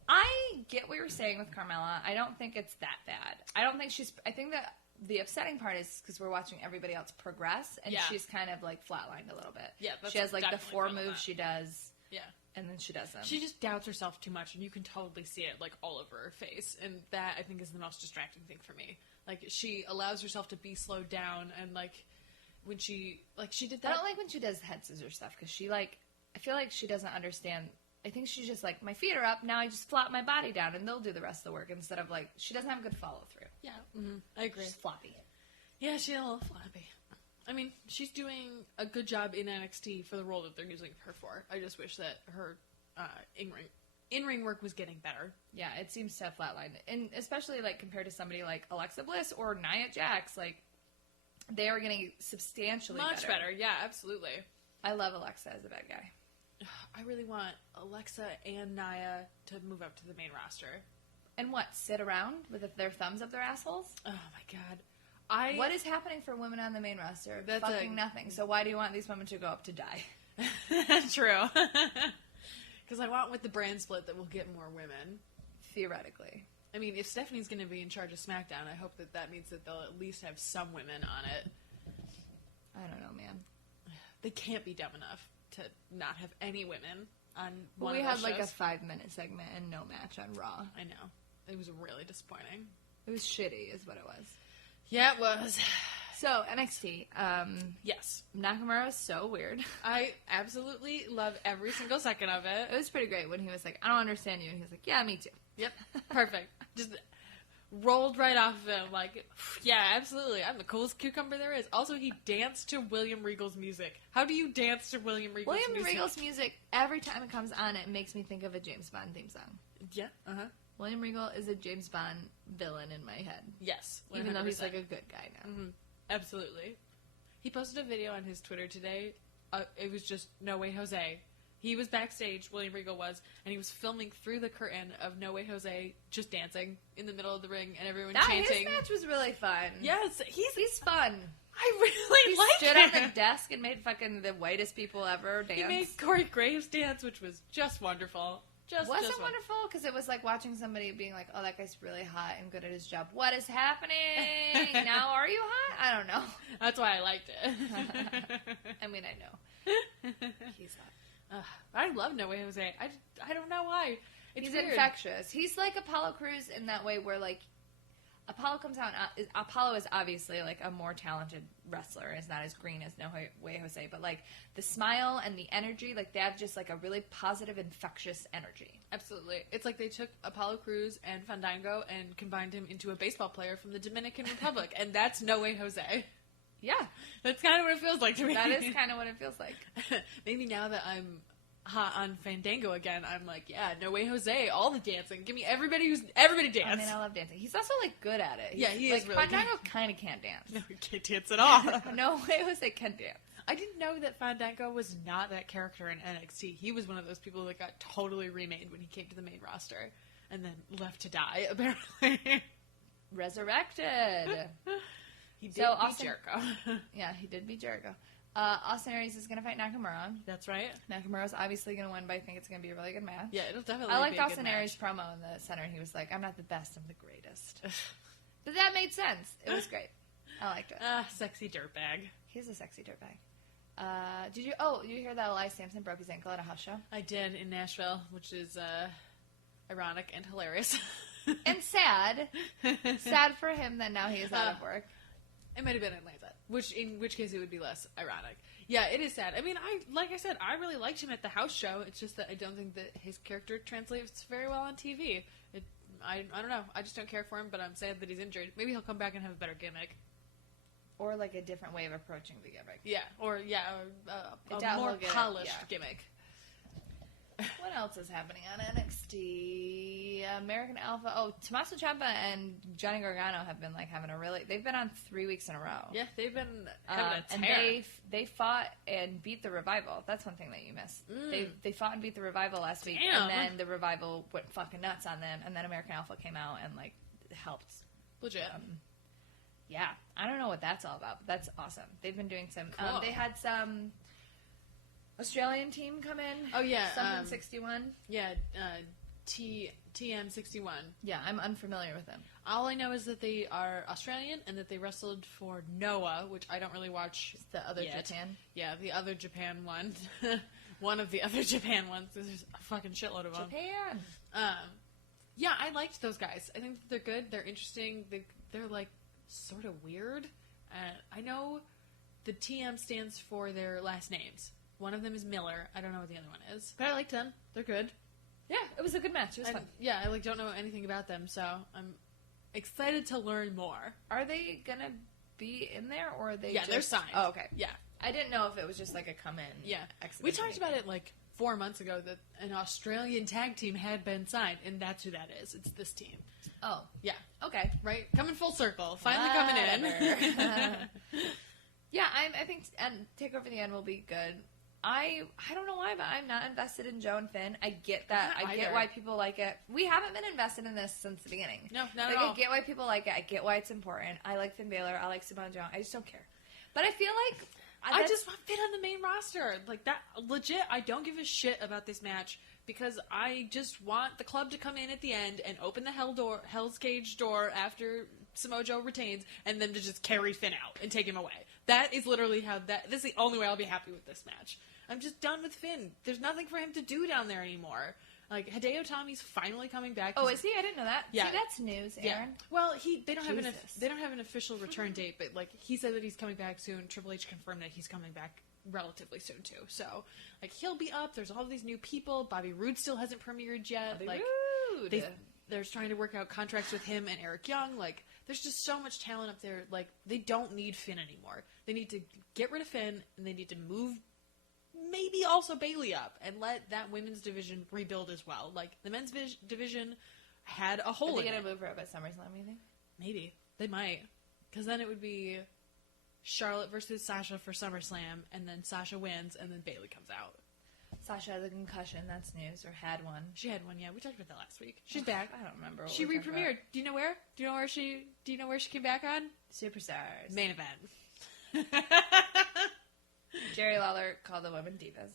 I get what you're saying with Carmella. I don't think it's that bad. I think that the upsetting part is because we're watching everybody else progress, and Yeah. she's kind of like flatlined a little bit. Yeah, that's she has like the definitely 4 felt moves that. she does. Yeah. And then she doesn't. She just doubts herself too much, and you can totally see it, like, all over her face. And that, I think, is the most distracting thing for me. Like, she allows herself to be slowed down, and, like, when she did that. I don't like when she does head scissor stuff, because she, like, I feel like she doesn't understand. I think she's just like, my feet are up, now I just flop my body down, and they'll do the rest of the work, instead of, like, she doesn't have good follow-through. Yeah, I agree. She's floppy. Yeah, she's a little floppy. I mean, she's doing a good job in NXT for the role that they're using her for. I just wish that her in-ring work was getting better. Yeah, it seems to have flatlined. And especially, like, compared to somebody like Alexa Bliss or Nia Jax, like, they are getting substantially Much better, yeah, absolutely. I love Alexa as a bad guy. I really want Alexa and Nia to move up to the main roster. And what, sit around with their thumbs up their assholes? Oh, my God. What is happening for women on the main roster? That's fucking nothing. So why do you want these women to go up to die? True. Because I want with the brand split that we'll get more women. Theoretically. I mean, if Stephanie's going to be in charge of SmackDown, I hope that that means that they'll at least have some women on it. I don't know, man. They can't be dumb enough to not have any women on Well, one we of had those like shows. a 5-minute segment and no match on Raw. I know. It was really disappointing. It was shitty is what it was. Yeah, it was. So, NXT. Yes. Nakamura is so weird. I absolutely love every single second of it. It was pretty great when he was like, I don't understand you. And he was like, yeah, me too. Yep. Perfect. Just rolled right off of him. Like, yeah, absolutely. I'm the coolest cucumber there is. Also, he danced to William Regal's music. How do you dance to William Regal's music? William Regal's music, every time it comes on, it makes me think of a James Bond theme song. Yeah. Uh-huh. William Regal is a James Bond villain in my head. Yes. 100%. Even though he's like a good guy now. Mm-hmm. Absolutely. He posted a video on his Twitter today. It was just No Way Jose. He was backstage, William Regal was, and he was filming through the curtain of No Way Jose, just dancing in the middle of the ring, and everyone chanting. His match was really fun. Yes, he's fun. I really He like stood him. on the desk and made fucking the whitest people ever dance. He made Corey Graves dance, which was just wonderful. Wasn't it wonderful? Because it was like watching somebody being like, oh, that guy's really hot and good at his job. What is happening? Now are you hot? I don't know. That's why I liked it. I mean, I know. He's hot. I love No Way Jose. I don't know why. It's He's weird. infectious. He's like Apollo Crews in that way where, like, Apollo comes out and Apollo is obviously, like, a more talented wrestler. It's not as green as No Way Jose. But, like, the smile and the energy, like, they have just, like, a really positive, infectious energy. Absolutely. It's like they took Apollo Crews and Fandango and combined him into a baseball player from the Dominican Republic. And that's No Way Jose. Yeah. That's kind of what it feels like to me. That is kind of what it feels like. Maybe now that I'm hot on Fandango again, I'm like, yeah, No Way Jose, all the dancing. Give me everybody dance. I mean, I love dancing. He's also, like, good at it. Yeah, he is like, really good. Fandango kind of can't dance. No, he can't dance at all. No Way Jose can dance. I didn't know that Fandango was not that character in NXT. He was one of those people that got totally remade when he came to the main roster and then left to die, apparently. Resurrected. He did beat Jericho. Yeah, he did beat Jericho. Austin Aries is going to fight Nakamura. That's right. Nakamura's obviously going to win, but I think it's going to be a really good match. Yeah, it'll definitely I liked be a Austin good Aries' match. promo in the center. He was like, I'm not the best, I'm the greatest. But that made sense. It was great. I liked it. Sexy dirtbag. He's a sexy dirtbag. Did you hear that Elias Sampson broke his ankle at a house show? I did in Nashville, which is ironic and hilarious. And sad. Sad for him that now he is out of work. It might have been Atlanta, in which case it would be less ironic. Yeah, it is sad. I mean, like I said, I really liked him at the house show. It's just that I don't think that his character translates very well on TV. I don't know. I just don't care for him, but I'm sad that he's injured. Maybe he'll come back and have a better gimmick. Or like a different way of approaching the gimmick. Yeah, a more polished gimmick. What else is happening on NXT? American Alpha. Oh, Tommaso Ciampa and Johnny Gargano have been like having they've been on 3 weeks in a row. Yeah, they've been having a and tear. they fought and beat the Revival. That's one thing that you missed. They fought and beat the Revival last week, Damn. and then the Revival went fucking nuts on them, and then American Alpha came out and like helped. Legit. Yeah, I don't know what that's all about, but that's awesome. They've been doing some. Cool. They had some Australian team come in. Oh yeah, something 61. Yeah, TM61. Yeah, I'm unfamiliar with them. All I know is that they are Australian and that they wrestled for Noah, which I don't really watch. It's the other yet. Japan. Yeah, the other Japan one. one of the other Japan ones. There's a fucking shitload of them. Japan. Yeah, I liked those guys. I think that they're good. They're interesting. They're like sort of weird. I know the TM stands for their last names. One of them is Miller. I don't know what the other one is, but I liked them. They're good. Yeah, it was a good match. It was fun. Yeah, I don't know anything about them, so I'm excited to learn more. Are they gonna be in there, or are they? Yeah, they're signed. Oh, okay. Yeah, I didn't know if it was just like a come in. yeah. Exhibition We talked about it like 4 months ago that an Australian tag team had been signed, and that's who that is. It's this team. Oh, Yeah, okay. right. Coming full circle. Finally coming in. Yeah, I think Take Over the End will be good. I don't know why, but I'm not invested in Joe and Finn. I get that. Not I get either. why people like it. We haven't been invested in this since the beginning. No, not like, at all. I get why people like it. I get why it's important. I like Finn Balor. I like Samoa Joe. I just don't care. But I feel like I just want Finn on the main roster. Like that, legit, I don't give a shit about this match because I just want the club to come in at the end and open the Hell's Cage door after Samoa Joe retains and them to just carry Finn out and take him away. That is literally this is the only way I'll be happy with this match. I'm just done with Finn. There's nothing for him to do down there anymore. Like, Hideo Itami's finally coming back. Oh, is he? I didn't know that. Yeah. See, that's news, Aaron. Yeah. Well, they don't have an official return date, but like he said that he's coming back soon. Triple H confirmed that he's coming back relatively soon too. So, like, he'll be up. There's all these new people. Bobby Roode still hasn't premiered yet. Bobby like, Roode. they're trying to work out contracts with him and Eric Young. Like, there's just so much talent up there. Like, they don't need Finn anymore. They need to get rid of Finn, and they need to move maybe also Bayley up and let that women's division rebuild as well. Like, the men's division had a hole Are in they it. going to move her up at SummerSlam, you think? Maybe. They might. Because then it would be Charlotte versus Sasha for SummerSlam, and then Sasha wins, and then Bayley comes out. Sasha has a concussion. That's news, or had one. She had one, yeah. We talked about that last week. She's back. I don't remember. What She we talked re-premiered. Do you know where? Do you know where she came back on? about. Superstars. Main event. Jerry Lawler called the women divas.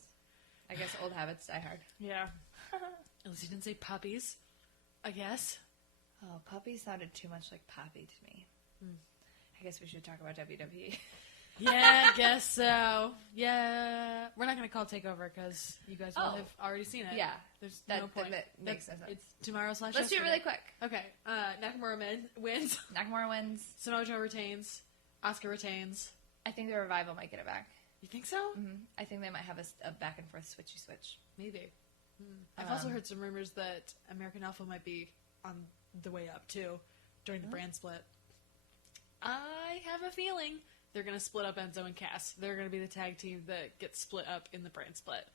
I guess old habits die hard. Yeah. At least he didn't say puppies, I guess. Oh, puppy sounded too much like Poppy to me. I guess we should talk about WWE. Yeah, I guess so. Yeah. We're not going to call Takeover because you guys will have already seen it. Yeah. There's That- no point. that makes no sense. It's tomorrow / Let's do it really quick. Okay. Nakamura wins. Nakamura wins. Samoa Joe retains. Asuka retains. I think the Revival might get it back. You think so? Mm-hmm. I think they might have a back and forth switchy switch. Maybe. I've also heard some rumors that American Alpha might be on the way up too during the brand split. I have a feeling they're going to split up Enzo and Cass. They're going to be the tag team that gets split up in the brand split.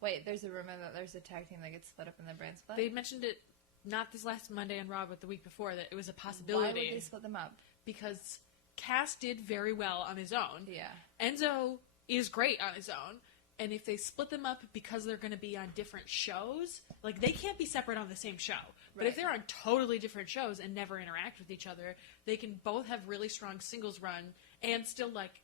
Wait, there's a rumor that there's a tag team that gets split up in the brand split? They mentioned it not this last Monday on Raw, but the week before, that it was a possibility. Why would they split them up? Because Cass did very well on his own. Yeah. Enzo is great on his own. And if they split them up because they're going to be on different shows, like, they can't be separate on the same show. But if they're on totally different shows and never interact with each other, they can both have really strong singles run and still, like,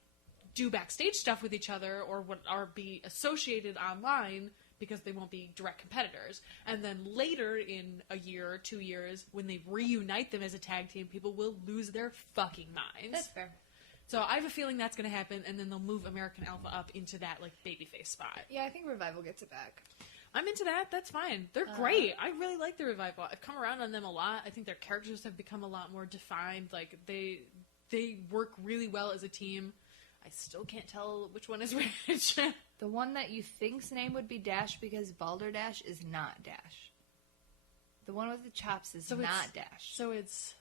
do backstage stuff with each other or be associated online because they won't be direct competitors. And then later in a year or 2 years, when they reunite them as a tag team, people will lose their fucking minds. That's fair. So I have a feeling that's going to happen, and then they'll move American Alpha up into that, like, babyface spot. Yeah, I think Revival gets it back. I'm into that. That's fine. They're great. I really like the Revival. I've come around on them a lot. I think their characters have become a lot more defined. Like, they work really well as a team. I still can't tell which one is which. The one that you think's name would be Dash because Balderdash is not Dash. The one with the chops is not Dash. So it's...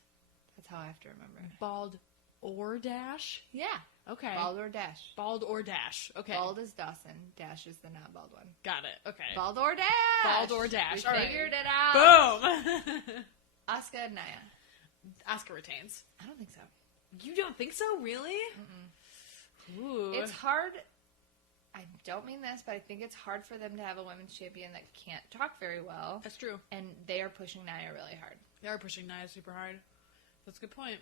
That's how I have to remember. Bald or Dash? Yeah. Okay. Bald or Dash. Bald or Dash. Okay. Bald is Dawson. Dash is the not bald one. Got it. Okay. Bald or Dash. Bald or Dash. We All right. figured it out. Boom! Asuka and Nia. Asuka retains. I don't think so. You don't think so? Really? Ooh. It's hard. I don't mean this, but I think it's hard for them to have a women's champion that can't talk very well. That's true. And they are pushing Nia really hard. They are pushing Nia super hard. That's a good point.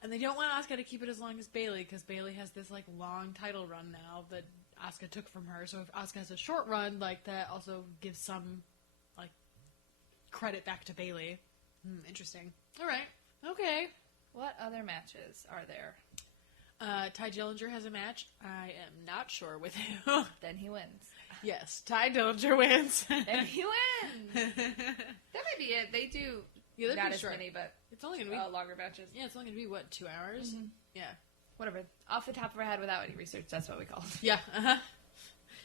And they don't want Asuka to keep it as long as Bayley, because Bayley has this, like, long title run now that Asuka took from her. So if Asuka has a short run, like, that also gives some, like, credit back to Bayley. Interesting. All right. Okay. What other matches are there? Ty Dillinger has a match. I am not sure with who. Then he wins. Yes, Ty Dillinger wins. Then he wins. That might be it. They do Yeah, they're not pretty as short. many, but It's only gonna be longer matches. Yeah, it's only gonna be what, 2 hours? Mm-hmm. Yeah. Whatever. Off the top of our head without any research, that's what we call it. Yeah.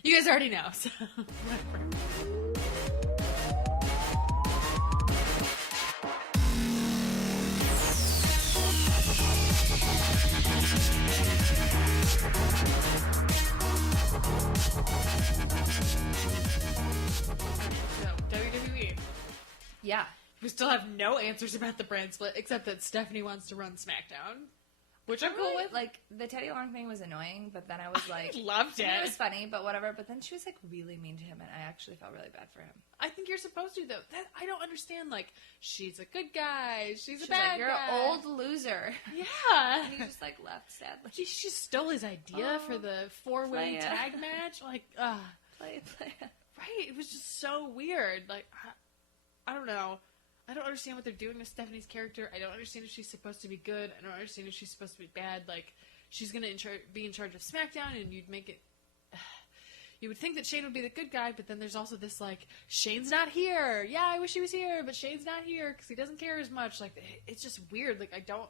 You guys already know. So whatever. So, WWE. Yeah. We still have no answers about the brand split, except that Stephanie wants to run SmackDown, which I'm cool with. Like, the Teddy Long thing was annoying, but then I was like... Loved it. It was funny, but whatever. But then she was, like, really mean to him, and I actually felt really bad for him. I think you're supposed to, though. I don't understand, like, she's a good guy, she's a She's bad like, you're guy. an old loser. Yeah. And he just, like, left sadly. She stole his idea for the 4-way play it. tag match. Like, Play it. right? It was just so weird. Like, I don't know. I don't understand what they're doing with Stephanie's character. I don't understand if she's supposed to be good. I don't understand if she's supposed to be bad. Like, she's going to be in charge of SmackDown, and you'd make it... You would think that Shane would be the good guy, but then there's also this, like, Shane's not here. Yeah, I wish he was here, but Shane's not here because he doesn't care as much. Like, it's just weird. Like, I don't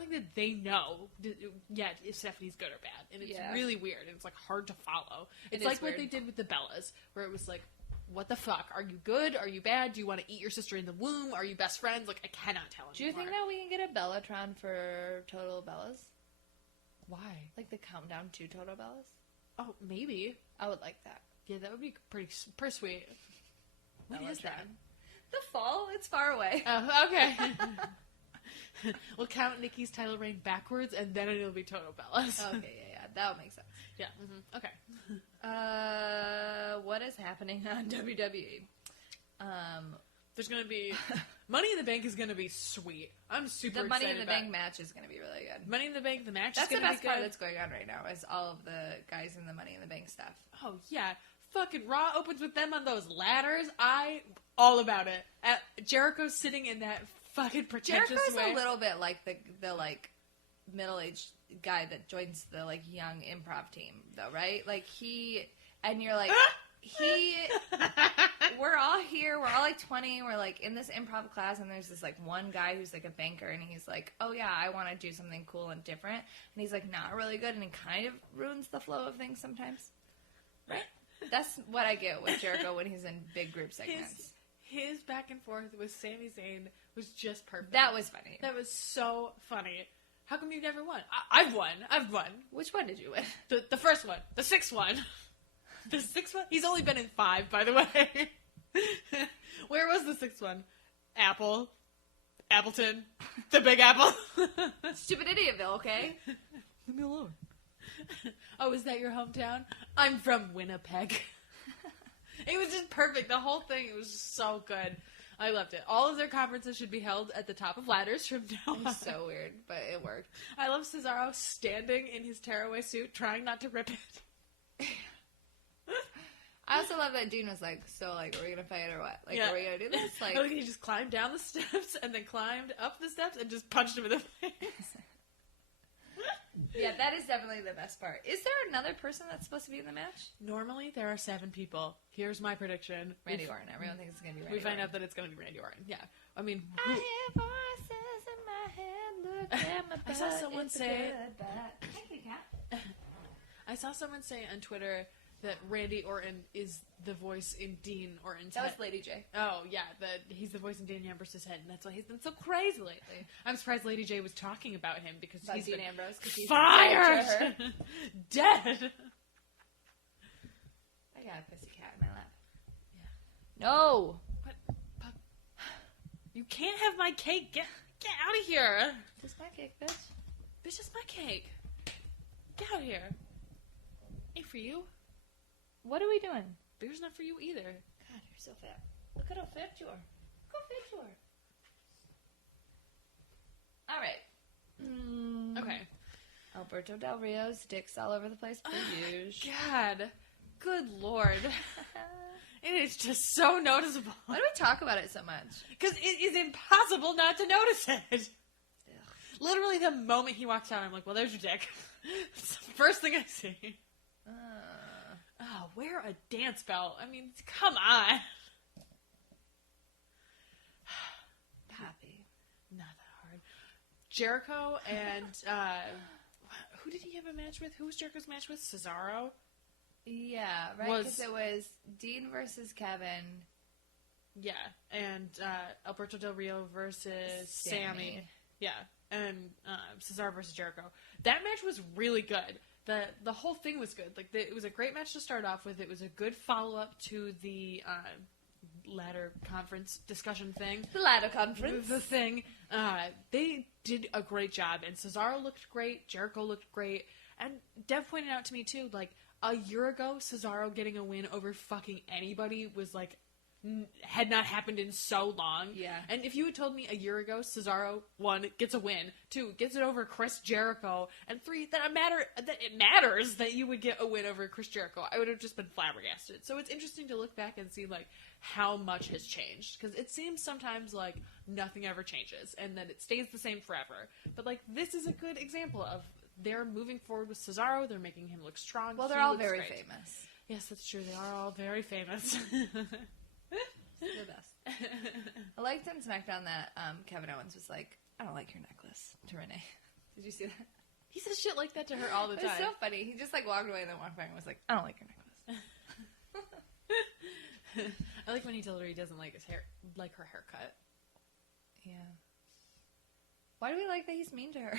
think that they know yet if Stephanie's good or bad. And it's really weird, and it's, like, hard to follow. It's like what they did with the Bellas, where it was like, what the fuck? Are you good? Are you bad? Do you want to eat your sister in the womb? Are you best friends? Like, I cannot tell anymore. Do you think that we can get a Bellatron for Total Bellas? Why? Like the countdown to Total Bellas? Oh, maybe. I would like that. Yeah, that would be pretty sweet. When is that? The fall? It's far away. Oh, okay. We'll count Nikki's title reign backwards, and then it'll be Total Bellas. Okay, yeah. That would make sense. Yeah. Mm-hmm. Okay. What is happening on WWE? There's gonna be Money in the Bank is gonna be sweet. I'm super The Money excited in the Bank match is going to be really good. Money in the Bank, the match That's is the gonna best be part good. that's going on right now is all of the guys in the Money in the Bank stuff. Oh yeah, fucking Raw opens with them on those ladders. All about it. Jericho's sitting in that fucking pretentious Jericho's way. a little bit like the like middle-aged guy that joins the like young improv team though, right? Like and you're like we're all here, we're all like 20, we're like in this improv class, and there's this like one guy who's like a banker, and he's like, oh yeah, I want to do something cool and different, and he's like not really good, and he kind of ruins the flow of things sometimes. Right? That's what I get with Jericho when he's in big group segments. His back and forth with Sami Zayn was just perfect. That was funny. That was so funny. How come you've never won? I've won. Which one did you win? The first one. The sixth one. The sixth one? He's only been in 5, by the way. Where was the sixth one? Appleton. The Big Apple. Stupid Idiotville, okay? Leave me alone. Oh, is that your hometown? I'm from Winnipeg. It was just perfect. The whole thing, it was just so good. I loved it. All of their conferences should be held at the top of ladders from now on. It's so weird, but it worked. I love Cesaro standing in his tearaway suit, trying not to rip it. I also love that Dean was like, so, like, are we going to fight or what? Like, Yeah. are we going to do this? Like, I think he just climbed down the steps and then climbed up the steps and just punched him in the face. yeah, that is definitely the best part. Is there another person that's supposed to be in the match? Normally, there are 7 people. Here's my prediction. Randy Orton. Everyone thinks it's going to be Randy We find Orton. out that it's going to be Randy Orton. Yeah. I mean, I hear voices in my head. Look at my butt. I saw someone it's say- a good butt. Thank you, Kat. I saw someone say on Twitter that Randy Orton is the voice in Dean Orton's That head. was Lady J. Oh, yeah, he's the voice in Dean Ambrose's head, and that's why he's been so crazy lately. I'm surprised Lady J was talking about him because About he's Dean been Ambrose. 'Cause he's fired! dead to her. Dead! I got a pissy cat in my lap. Yeah. No! What? You can't have my cake. Get out of here. Just my cake, bitch. It's just my cake. Get out of here. Ain't for you. What are we doing? Beer's not for you either. God, you're so fat. Look at how fat you are. Look how fat you are. All right. Okay. Alberto Del Rio's dick's all over the place per usual. God. Good Lord. It is just so noticeable. Why do we talk about it so much? Because it is impossible not to notice it. Literally, the moment he walks out, I'm like, well, there's your dick. It's the first thing I see. Oh, wear a dance belt. I mean, come on. Happy. Not that hard. Jericho and, who did he have a match with? Who was Jericho's match with? Cesaro? Yeah, right? Because it was Dean versus Kevin. Yeah, and Alberto Del Rio versus Sammy. Yeah, and Cesaro versus Jericho. That match was really good. The whole thing was good. Like, it was a great match to start off with. It was a good follow-up to the ladder conference discussion thing. The ladder conference. The thing. They did a great job, and Cesaro looked great. Jericho looked great. And Dev pointed out to me, too, like, a year ago, Cesaro getting a win over fucking anybody was, like, had not happened in so long. Yeah. And if you had told me a year ago, Cesaro, 1, gets a win, 2, gets it over Chris Jericho, and 3, that it matters that you would get a win over Chris Jericho, I would have just been flabbergasted. So it's interesting to look back and see, like, how much has changed. Because it seems sometimes like nothing ever changes, and that it stays the same forever. But, like, this is a good example of they're moving forward with Cesaro, they're making him look strong. Well, they're all very famous. Yes, that's true. They are all very famous. The best. I liked on SmackDown that Kevin Owens was like, I don't like your necklace, to Renee. Did you see that? He says shit like that to her all the time. It was so funny. He just like walked away and then walked back and was like, I don't like your necklace. I like when he tells her he doesn't like her haircut. Yeah. Why do we like that he's mean to her?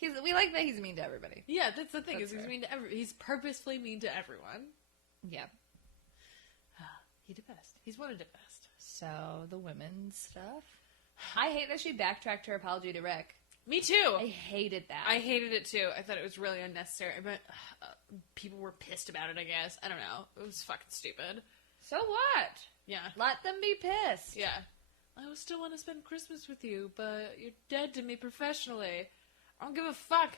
We like that he's mean to everybody. Yeah, that's the thing. That's he's mean to he's purposefully mean to everyone. Yeah. He did best. He's one of the best. So, the women's stuff. I hate that she backtracked her apology to Rick. Me too. I hated that. I hated it too. I thought it was really unnecessary, but people were pissed about it, I guess. I don't know. It was fucking stupid. So what? Yeah. Let them be pissed. Yeah. I still want to spend Christmas with you, but you're dead to me professionally. I don't give a fuck.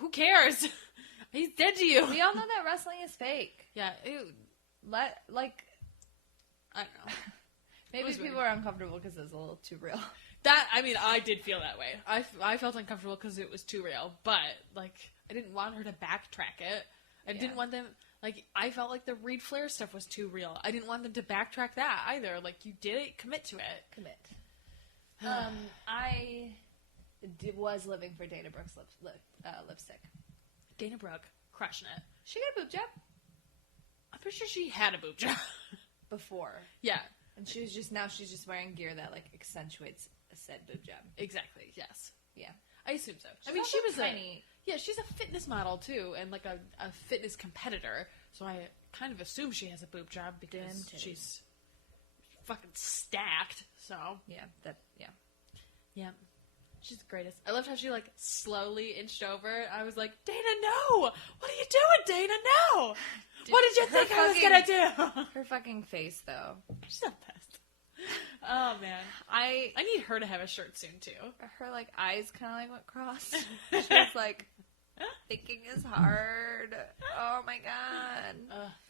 Who cares? He's dead to you. We all know that wrestling is fake. Yeah. I don't know. Maybe people are uncomfortable because it's a little too real. I did feel that way. I felt uncomfortable because it was too real, but, like, I didn't want her to backtrack it. I didn't want them, like, I felt like the Reed Flair stuff was too real. I didn't want them to backtrack that either. Like, you did it, commit to it. Commit. I was living for Dana Brooke's lipstick. Dana Brooke, crushing it. She got a boob job. I'm pretty sure she had a boob job. Before. Yeah. And she's just wearing gear that, like, accentuates a said boob job. Exactly, yes. Yeah. I assume so. She's she was tiny. she's a fitness model, too, and, like, a fitness competitor, so I kind of assume she has a boob job because she's fucking stacked, so. Yeah, Yeah. She's the greatest. I loved how she, like, slowly inched over. I was like, Dana, no! What are you doing, Dana? No! What did you think I was gonna do? Her fucking face, though. She's the best. Oh, man. I need her to have a shirt soon, too. Her, like, eyes kind of, like, went cross. She was like, thinking is hard. Oh, my God.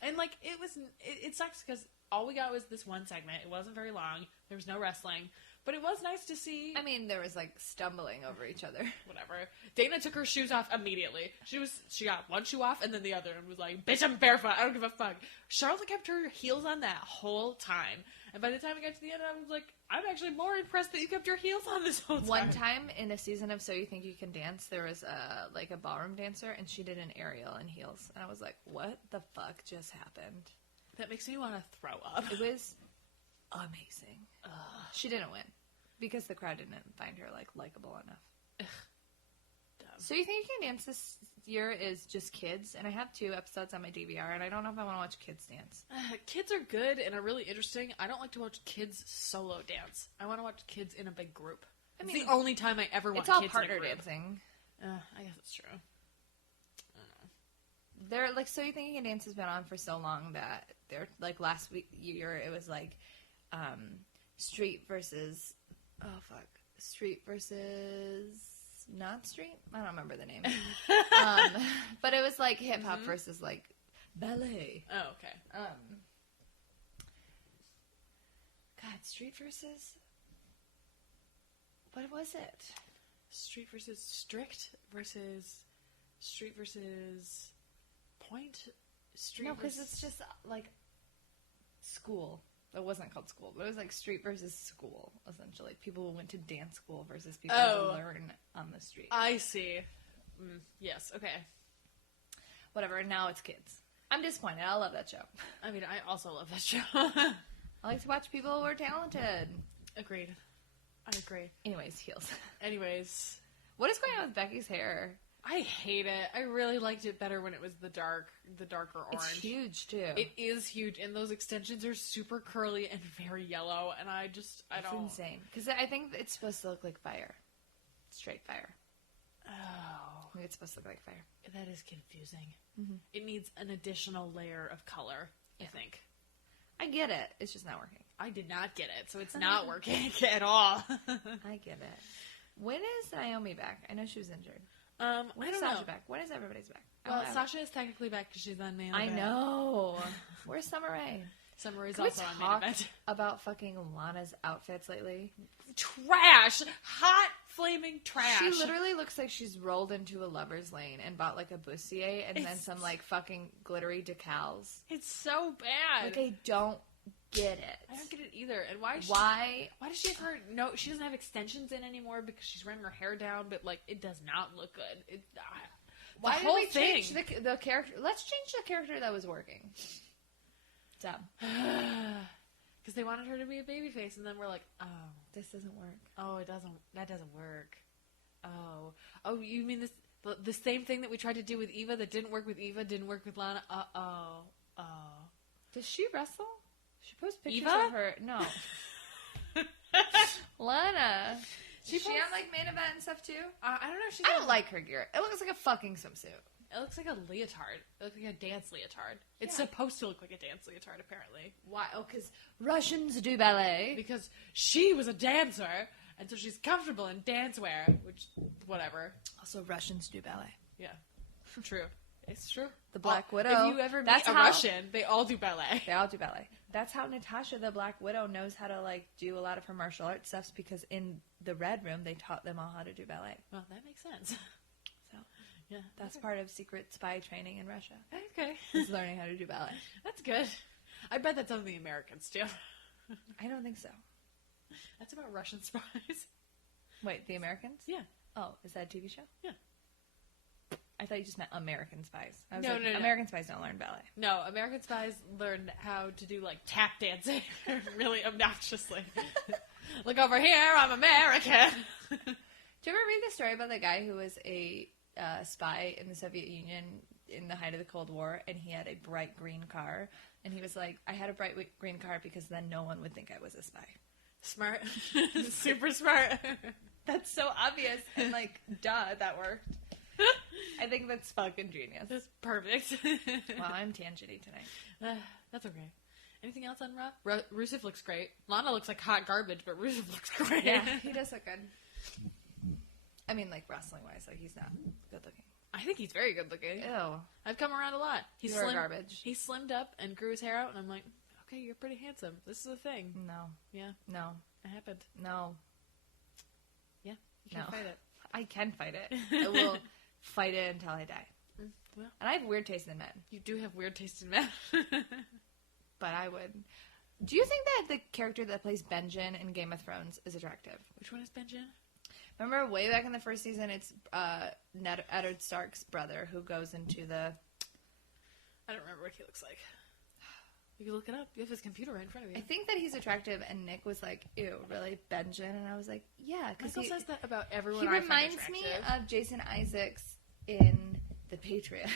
And, like, it sucks because all we got was this one segment. It wasn't very long. There was no wrestling. But it was nice to see. I mean, there was, like, stumbling over each other. Whatever. Dana took her shoes off immediately. She got one shoe off and then the other and was like, bitch, I'm barefoot. I don't give a fuck. Charlotte kept her heels on that whole time. And by the time we got to the end, I was like, I'm actually more impressed that you kept your heels on this whole time. One time in a season of So You Think You Can Dance, there was, a ballroom dancer, and she did an aerial in heels. And I was like, what the fuck just happened? That makes me want to throw up. It was amazing. She didn't win because the crowd didn't find her likable enough. So You Think You Can Dance this year is just kids, and I have 2 episodes on my DVR, and I don't know if I want to watch kids dance. Kids are good and are really interesting. I don't like to watch kids solo dance. I want to watch kids in a big group. It's the only time I ever watch kids in a group. It's all partner dancing. I guess that's true. I don't know. They're like, So You Think You Can Dance has been on for so long that they're like last year it was like Street versus not Street? I don't remember the name. But it was like hip hop versus like ballet. Oh, okay. God, Street versus what was it? Street versus strict versus street versus point. Street No, because it's just like school. It wasn't called school, but it was like street versus school, essentially. People who went to dance school versus people who learn on the street. I see. Yes, okay. Whatever, now it's kids. I'm disappointed. I love that show. I mean, I also love that show. I like to watch people who are talented. Agreed. I agree. Anyways, heels. Anyways. What is going on with Becky's hair? I hate it. I really liked it better when it was the darker orange. It's huge, too. It is huge, and those extensions are super curly and very yellow, and I don't... It's insane. Because I think it's supposed to look like fire. Straight fire. Oh. I think it's supposed to look like fire. That is confusing. Mm-hmm. It needs an additional layer of color, I think. I get it. It's just not working. I did not get it, so it's not working at all. I get it. When is Naomi back? I know she was injured. When I is don't Sasha know. back? When is everybody's back? Well, Sasha is technically back because she's on Main I Event. know. Where's Summer Rae? Summer is Can we also on Main talk Event. about fucking Lana's outfits lately? Trash! Hot flaming trash! She literally looks like she's rolled into a lover's lane and bought like a bustier and then some like fucking glittery decals. It's so bad. Like, I don't get it. I don't get it either. And why does she have her... No, she doesn't have extensions in anymore because she's running her hair down, but like, it does not look good. Why did whole we thing. change the character? Let's change the character that was working. Dumb. Because they wanted her to be a babyface, and then we're like, oh, This doesn't work. oh, that doesn't work. Oh, you mean the same thing that we tried to do with Eva that didn't work with Eva, didn't work with Lana? Does she wrestle? She posts pictures Eva? of her. No. Lana. She on like Main Event and stuff too? I don't know. I don't like her gear. It looks like a fucking swimsuit. It looks like a leotard. It looks like a dance leotard. It's supposed to look like a dance leotard, apparently. Why? Oh, because Russians do ballet. Because she was a dancer, and so she's comfortable in dance wear, which, whatever. Also, Russians do ballet. Yeah. True. It's true. The Black Widow. If you ever meet a Russian, they all do ballet. They all do ballet. That's how Natasha, the Black Widow, knows how to like do a lot of her martial arts stuff because in the Red Room, they taught them all how to do ballet. Well, that makes sense. So, yeah. that's part of secret spy training in Russia. Okay. Is learning how to do ballet. That's good. I bet that's something the Americans do. I don't think so. That's about Russian spies. Wait, the Americans? Yeah. Oh, is that a TV show? Yeah. I thought you just meant American spies. I was No, like, no. American spies don't learn ballet. No, American spies learned how to do, like, tap dancing really obnoxiously. Look over here, I'm American. Do you ever read the story about the guy who was a spy in the Soviet Union in the height of the Cold War, and he had a bright green car, and he was like, I had a bright green car because then no one would think I was a spy. Smart. Super smart. That's so obvious, and like, duh, that worked. I think that's fucking genius. That's perfect. Wow, I'm tangenty tonight. That's okay. Anything else on Raw? Rusev looks great. Lana looks like hot garbage, but Rusev looks great. Yeah, he does look good. I mean, like, wrestling-wise, like, he's not good-looking. I think he's very good looking. Ew. I've come around a lot. He's You're garbage. He slimmed up and grew his hair out, and I'm like, okay, you're pretty handsome. This is a thing. No. Yeah, No. it happened. No. Yeah, you can't No. fight it. I can fight it. I will fight it until I die. Well, And I have weird taste in men. you do have weird taste in men. But I would. Do you think that the character that plays Benjen in Game of Thrones is attractive? Which one is Benjen? Remember way back in the first season, it's Eddard Stark's brother who goes into the... I don't remember what he looks like. You can look it up. You have his computer right in front of you. I think that he's attractive, and Nick was like, ew, really, Benjen? And I was like, yeah, because Michael says that about everyone he I find reminds me attractive. of Jason Isaacs in The Patriot,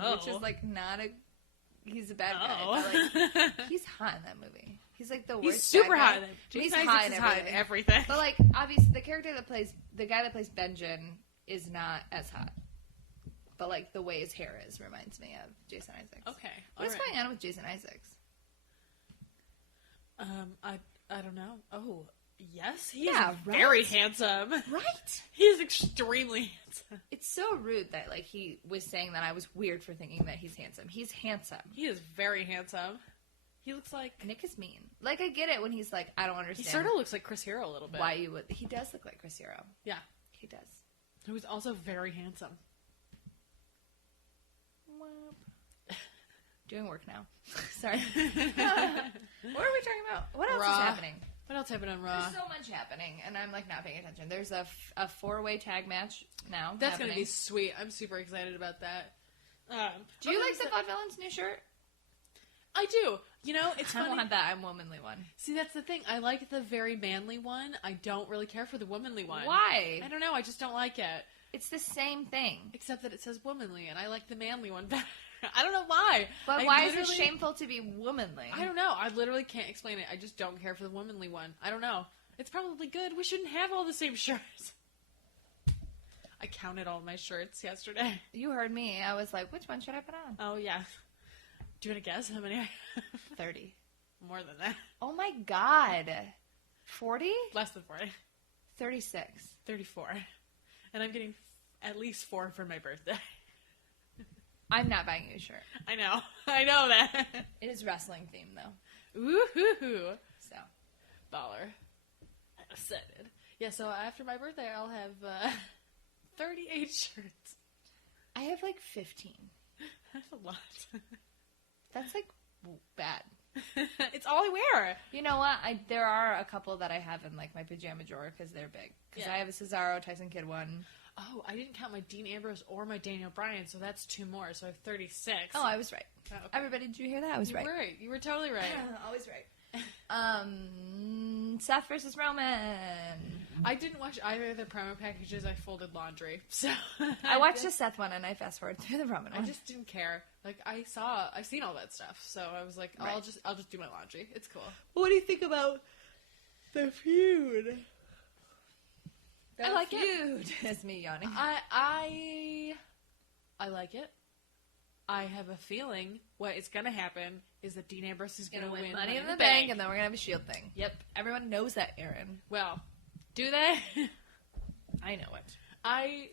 Oh. which is like not a... He's a bad Oh. guy, but like, he's hot in that movie. He's like the worst He's super bad hot guy. in it. He's Jason hot Isaacs in is hot in everything. everything. But like, obviously, the guy that plays Benjen is not as hot. But like, the way his hair is reminds me of Jason Isaacs. Okay. What is alright. going on with Jason Isaacs? I don't know. Oh, yes, he Yeah, is right? very handsome. Right? He is extremely handsome. It's so rude that like he was saying that I was weird for thinking that he's handsome. He's handsome. He is very handsome. He looks like... Nick is mean. Like, I get it when he's like, I don't He understand sort of looks like Chris Hero a little bit. why you would. He does look like Chris Hero. Yeah. He does. Who's also very handsome. Doing work now. Sorry. What are we talking about? What else Raw. is happening? What else happened on Raw? There's so much happening, and I'm like not paying attention. There's a 4-way tag match now. That's happening. gonna be sweet. I'm super excited about that. Do you like the Vaudevillain's new shirt? I do. You know, it's funny. I want that. I'm womanly one. See, that's the thing. I like the very manly one. I don't really care for the womanly one. Why? I don't know. I just don't like it. It's the same thing. Except that it says womanly, and I like the manly one better. I don't know why. But why is it shameful to be womanly? I don't know. I literally can't explain it. I just don't care for the womanly one. I don't know. It's probably good. We shouldn't have all the same shirts. I counted all my shirts yesterday. You heard me. I was like, which one should I put on? Oh, yeah. Do you want to guess how many I have? 30. More than that. Oh my god. 40? Less than 40. 36. 34. And I'm getting at least 4 for my birthday. I'm not buying you a shirt. I know. I know that. It is wrestling themed though. Woohoo. So. Baller. I'm excited. Yeah, so after my birthday, I'll have 38 shirts. I have like 15. That's a lot. That's like bad. It's all I wear. You know what? There are a couple that I have in like my pajama drawer because they're big. Because I have a Cesaro Tyson Kidd one. Oh, I didn't count my Dean Ambrose or my Daniel Bryan, so that's 2 more. So I have 36. Oh, I was right. Oh, okay. Everybody, did you hear that? I was You right. were right. You were totally right. Always right. Seth versus Roman. I didn't watch either of the promo packages. I folded laundry, so I watched the Seth one and I fast forwarded through the Roman one. I just didn't care. Like I've seen all that stuff, so I was like, oh, Right. I'll just do my laundry. It's cool. What do you think about the feud? I like it. It's me yawning. I like it. I have a feeling what is going to happen is that Dean Ambrose is going to win Money in the Bank, and then we're gonna have a Shield thing. Yep. Everyone knows that, Erin. Well, do they? I know it.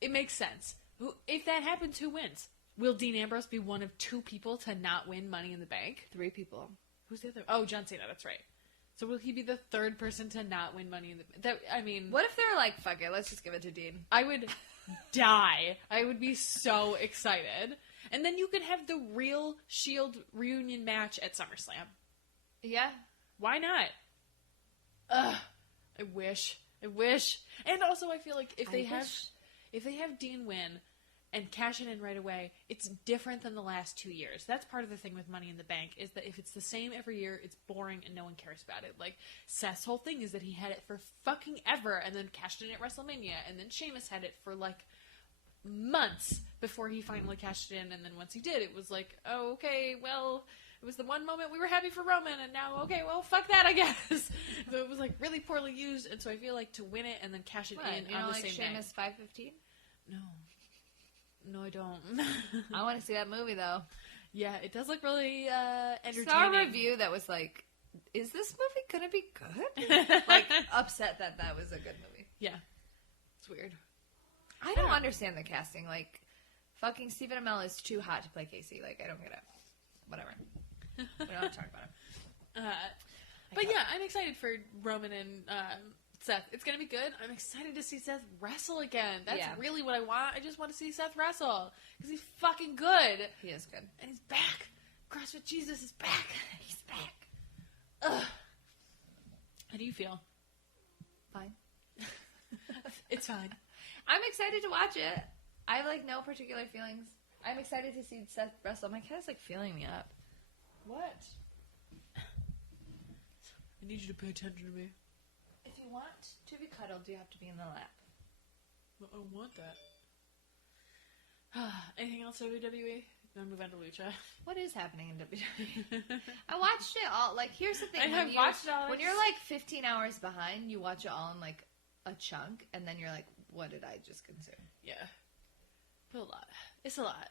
It makes sense. If that happens, who wins? Will Dean Ambrose be one of 2 people to not win Money in the Bank? 3 people. Who's the other? Oh, John Cena. That's right. So will he be the 3rd person to not win Money in the Bank? I mean, What if they're like, fuck it, let's just give it to Dean? I would die. I would be so excited. And then you could have the real Shield reunion match at SummerSlam. Yeah. Why not? Ugh. I wish. And also, I feel like if they have Dean win and cash it in right away, it's different than the last 2 years. That's part of the thing with Money in the Bank, is that if it's the same every year, it's boring and no one cares about it. Like, Seth's whole thing is that he had it for fucking ever and then cashed in at WrestleMania, and then Sheamus had it for, like, months before he finally cashed it in, and then once he did, it was like, oh, okay, well, it was the one moment we were happy for Roman, and now, okay, well, fuck that, I guess. So it was, like, really poorly used, and so I feel like to win it and then cash it in on the same Sheamus day. 515? No, I don't. I want to see that movie, though. Yeah, it does look really entertaining. Saw a review that was like, is this movie gonna be good? Like, upset that was a good movie. Yeah. It's weird. I don't understand the casting. Like, fucking Stephen Amell is too hot to play Casey. Like, I don't get it. Whatever. We don't have to talk about it. But yeah, I'm excited for Roman and Seth. It's going to be good. I'm excited to see Seth wrestle again. That's really what I want. I just want to see Seth wrestle. Because he's fucking good. He is good. And he's back. CrossFit Jesus is back. He's back. Ugh. How do you feel? Fine. It's fine. I'm excited to watch it. I have, like, no particular feelings. I'm excited to see Seth wrestle. My cat is, like, feeling me up. What? I need you to pay attention to me. If you want to be cuddled, you have to be in the lap. Well, I want that. Anything else WWE? Then move on to Lucha. What is happening in WWE? I watched it all. Like, here's the thing. When you're, like, 15 hours behind, you watch it all in, like, a chunk, and then you're like, what did I just consume? Yeah. A lot. It's a lot.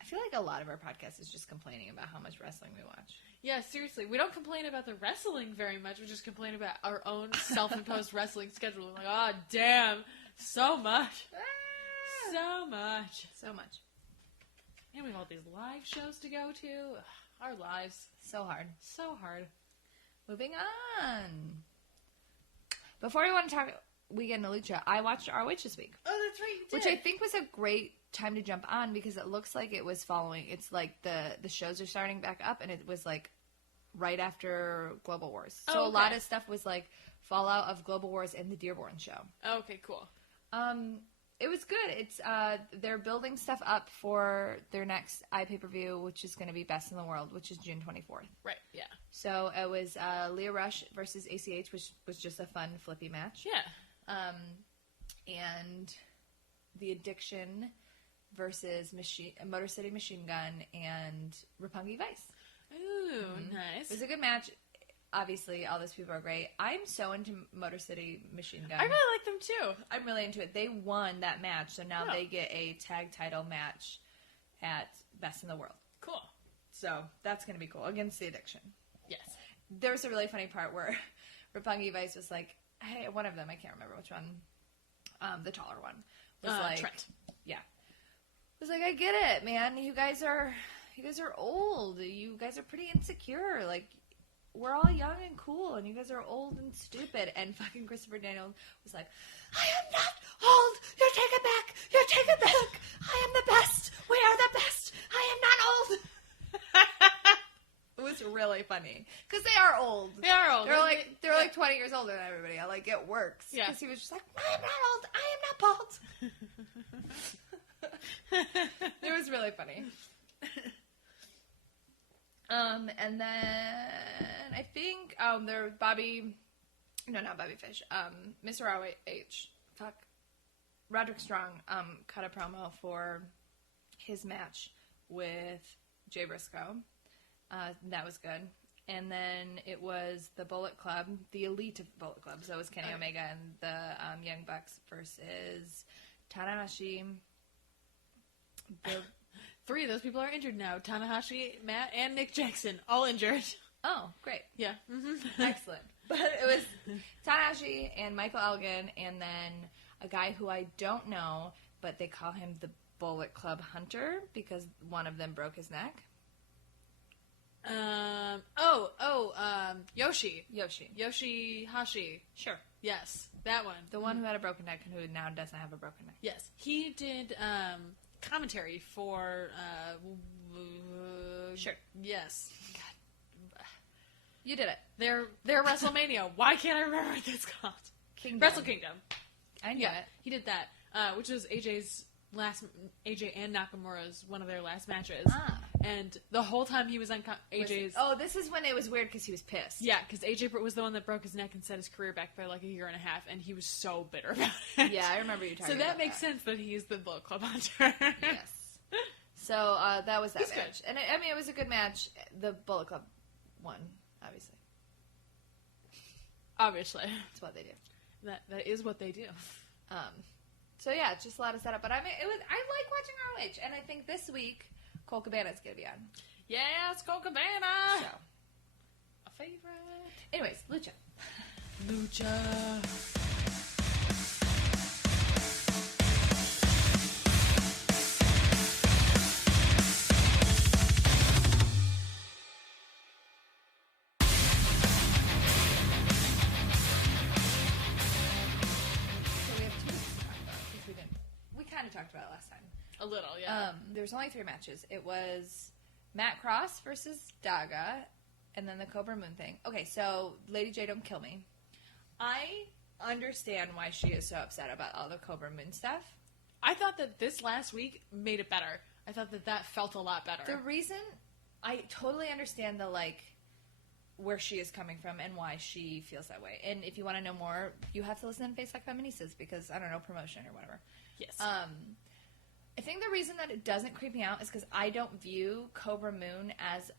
I feel like a lot of our podcast is just complaining about how much wrestling we watch. Yeah, seriously. We don't complain about the wrestling very much. We just complain about our own self-imposed wrestling schedule. Like, oh, damn. So much. So much. So much. And we have all these live shows to go to. Ugh, our lives. So hard. So hard. Moving on. Before we want to talk... Weekend of Lucha, I watched ROH this week. Oh, that's right, you did. Which I think was a great time to jump on because it looks like it was following. It's like the shows are starting back up, and it was like right after Global Wars. So Oh, okay. a lot of stuff was like fallout of Global Wars and the Dearborn show. Okay, cool. It was good. It's they're building stuff up for their next pay-per-view, which is going to be Best in the World, which is June 24th. Right, yeah. So it was Leah Rush versus ACH, which was just a fun, flippy match. Yeah. And The Addiction versus Motor City Machine Gun and Roppongi Vice. Ooh, nice. It was a good match. Obviously, all those people are great. I'm so into Motor City Machine Gun. I really like them too. I'm really into it. They won that match, so now Oh. they get a tag title match at Best in the World. Cool. So that's going to be cool against The Addiction. Yes. There was a really funny part where Roppongi Vice was like, hey, one of them, I can't remember which one, the taller one, was like, Trent. Yeah. Was like, I get it, man. You guys are old. You guys are pretty insecure. Like, we're all young and cool, and you guys are old and stupid. And fucking Christopher Daniels was like, I am not old. You take it back. You take it back. I am the best. We are the best. I am not old. It was really funny because they are old. They are old. They're like 20 years older than everybody. I like it works. Yeah. Because he was just like, I am not old. I am not bald. It was really funny. And then I think there not Bobby Fish. Mr. ROH. Fuck. Roderick Strong cut a promo for his match with Jay Briscoe. That was good. And then it was the Bullet Club, the elite of Bullet Club. So it was Kenny Omega and the Young Bucks versus Tanahashi. Three of those people are injured now. Tanahashi, Matt, and Nick Jackson. All injured. Oh, great. Yeah. Mm-hmm. Excellent. But it was Tanahashi and Michael Elgin and then a guy who I don't know, but they call him the Bullet Club Hunter because one of them broke his neck. Yoshi. Yoshihashi. Sure. Yes, that one. The one who had a broken neck and who now doesn't have a broken neck. Yes. He did commentary for Sure. Yes. God. You did it. Their WrestleMania. Why can't I remember what it's called? Kingdom. Wrestle Kingdom. I knew Yeah, it. he did that, which was AJ and Nakamura's one of their last matches. Ah. And the whole time he was on AJ's... Oh, this is when it was weird because he was pissed. Yeah, because AJ was the one that broke his neck and set his career back by like a year and a half, and he was so bitter about it. Yeah, I remember you talking So about that makes sense that he's the Bullet Club Hunter. Yes. So that was that He's match. good. And I mean, it was a good match. The Bullet Club won, obviously. Obviously. That's what they do. That is what they do. So yeah, it's just a lot of setup. But I mean, I like watching ROH, and I think this week Cole Cabana's gonna be on. Yes, Cole Cabana! So, A favorite. anyways, Lucha. Lucha. So we have two to talk about because we kind of talked about it last time. A little, yeah. There was only 3 matches. It was Matt Cross versus Daga, and then the Cobra Moon thing. Okay, so Lady J, don't kill me. I understand why she is so upset about all the Cobra Moon stuff. I thought that this last week made it better. I thought that felt a lot better. The reason I totally understand the where she is coming from and why she feels that way. And if you want to know more, you have to listen to Face Like Feministas because I don't know, promotion or whatever. Yes. I think the reason that it doesn't creep me out is because I don't view Cobra Moon as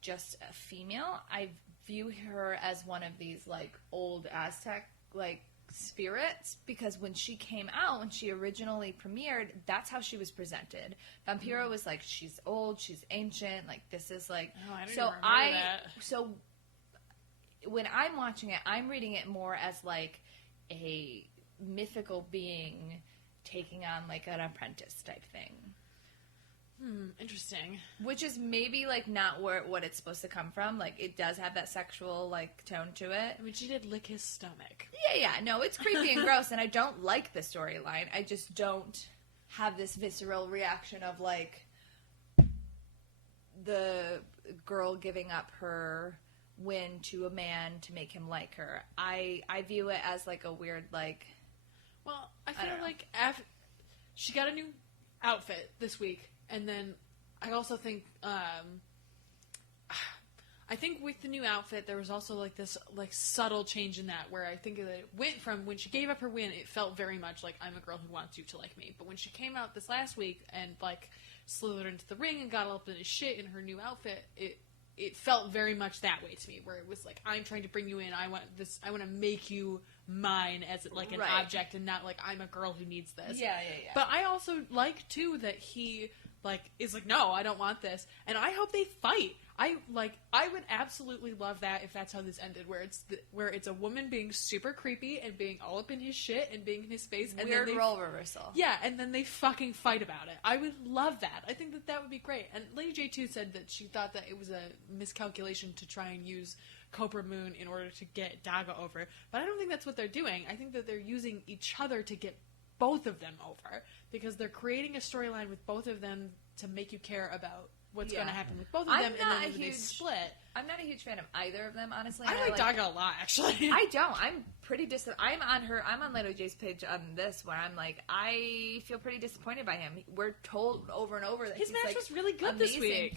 just a female. I view her as one of these old Aztec spirits because when she came out, when she originally premiered, that's how she was presented. Vampiro was she's old, she's ancient, this is I didn't even remember that. So when I'm watching it, I'm reading it more as a mythical being taking on an apprentice type thing. Interesting. Which is maybe, like, not what it's supposed to come from. Like, it does have that sexual, like, tone to it. I mean, she did lick his stomach. Yeah. No, it's creepy and gross, and I don't like the storyline. I just don't have this visceral reaction of, like, the girl giving up her win to a man to make him like her. I view it as, like, a weird, like... Well, I feel don't know. like she got a new outfit this week, and then I also think I think with the new outfit there was also like this like subtle change in that, where I think that it went from when she gave up her win, it felt very much like I'm a girl who wants you to like me, but when she came out this last week and like slithered into the ring and got all up in his shit in her new outfit, it felt very much that way to me, where it was like, I'm trying to bring you in, I want to make you mine as like an object, and not like I'm a girl who needs this. Yeah. But I also like too that he like is like, no, I don't want this, and I hope they fight. I would absolutely love that if that's how this ended, where it's a woman being super creepy and being all up in his shit and being in his face, and Weird then role reversal. Yeah, and then they fucking fight about it. I would love that. I think that would be great. And Lady J too said that she thought that it was a miscalculation to try and use Cobra Moon in order to get Daga over, but I don't think that's what they're doing. I think that they're using each other to get both of them over, because they're creating a storyline with both of them to make you care about what's going to happen with both of them, and then when they split. I'm not a huge fan of either of them, honestly. I like Daga a lot, actually. I don't. I'm pretty I'm on Lady J's page on this, where I'm like, I feel pretty disappointed by him. We're told over and over that his match like, was really good amazing. this week.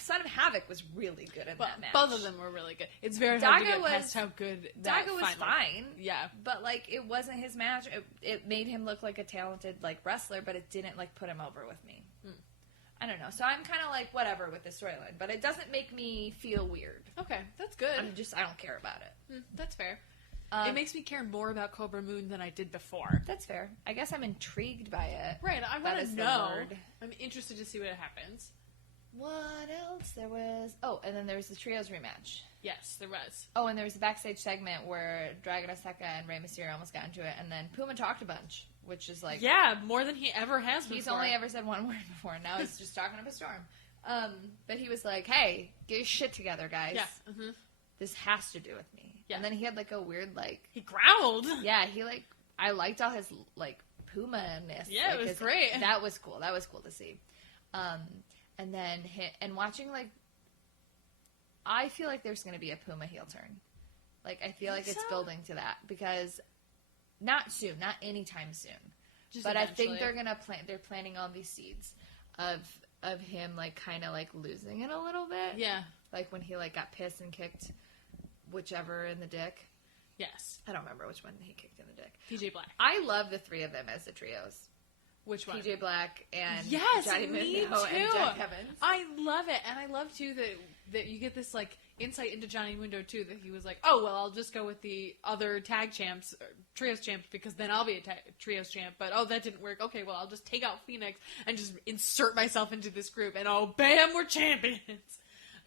Son of Havoc was really good in that match. Both of them were really good. It's very hard to get past how good that Daga was fine. Yeah. But, like, it wasn't his match. It made him look like a talented, like, wrestler, but it didn't, like, put him over with me. I don't know. So I'm kind of like, whatever with the storyline. But it doesn't make me feel weird. Okay, that's good. I don't care about it. That's fair. It makes me care more about Cobra Moon than I did before. That's fair. I guess I'm intrigued by it. Right, I want to know. I'm interested to see what happens. What else? There was... Oh, and then there was the Trios rematch. Yes, there was. Oh, and there was a backstage segment where Dragon Azteca and Rey Mysterio almost got into it, and then Puma talked a bunch, which is like... Yeah, more than he ever has before. He's only ever said one word before, and now he's just talking up a storm. But he was like, hey, get your shit together, guys. Yeah. This has to do with me. Yeah. And then he had, like, a weird, like... He growled. Yeah, he, like... I liked all his, like, Puma-ness. Yeah, like, it was great. That was cool. That was cool to see. And then and watching, like, I feel like there's going to be a Puma heel turn. Like, I feel like it's building to that, because not soon, not anytime soon. But eventually. I think they're going to they're planting all these seeds of him, like, kind of, like, losing it a little bit. Yeah. Like, when he, like, got pissed and kicked whichever in the dick. Yes. I don't remember which one he kicked in the dick. PJ Black. I love the three of them as the trios. Which one? PJ Black and me Johnny Mundo too. and Jack Evans. I love it, and I love too that you get this like insight into Johnny Mundo too. That he was like, oh well, I'll just go with the other tag champs, or trios champs, because then I'll be a trios champ. But oh, that didn't work. Okay, well, I'll just take out Phoenix and just insert myself into this group, and oh, bam, we're champions.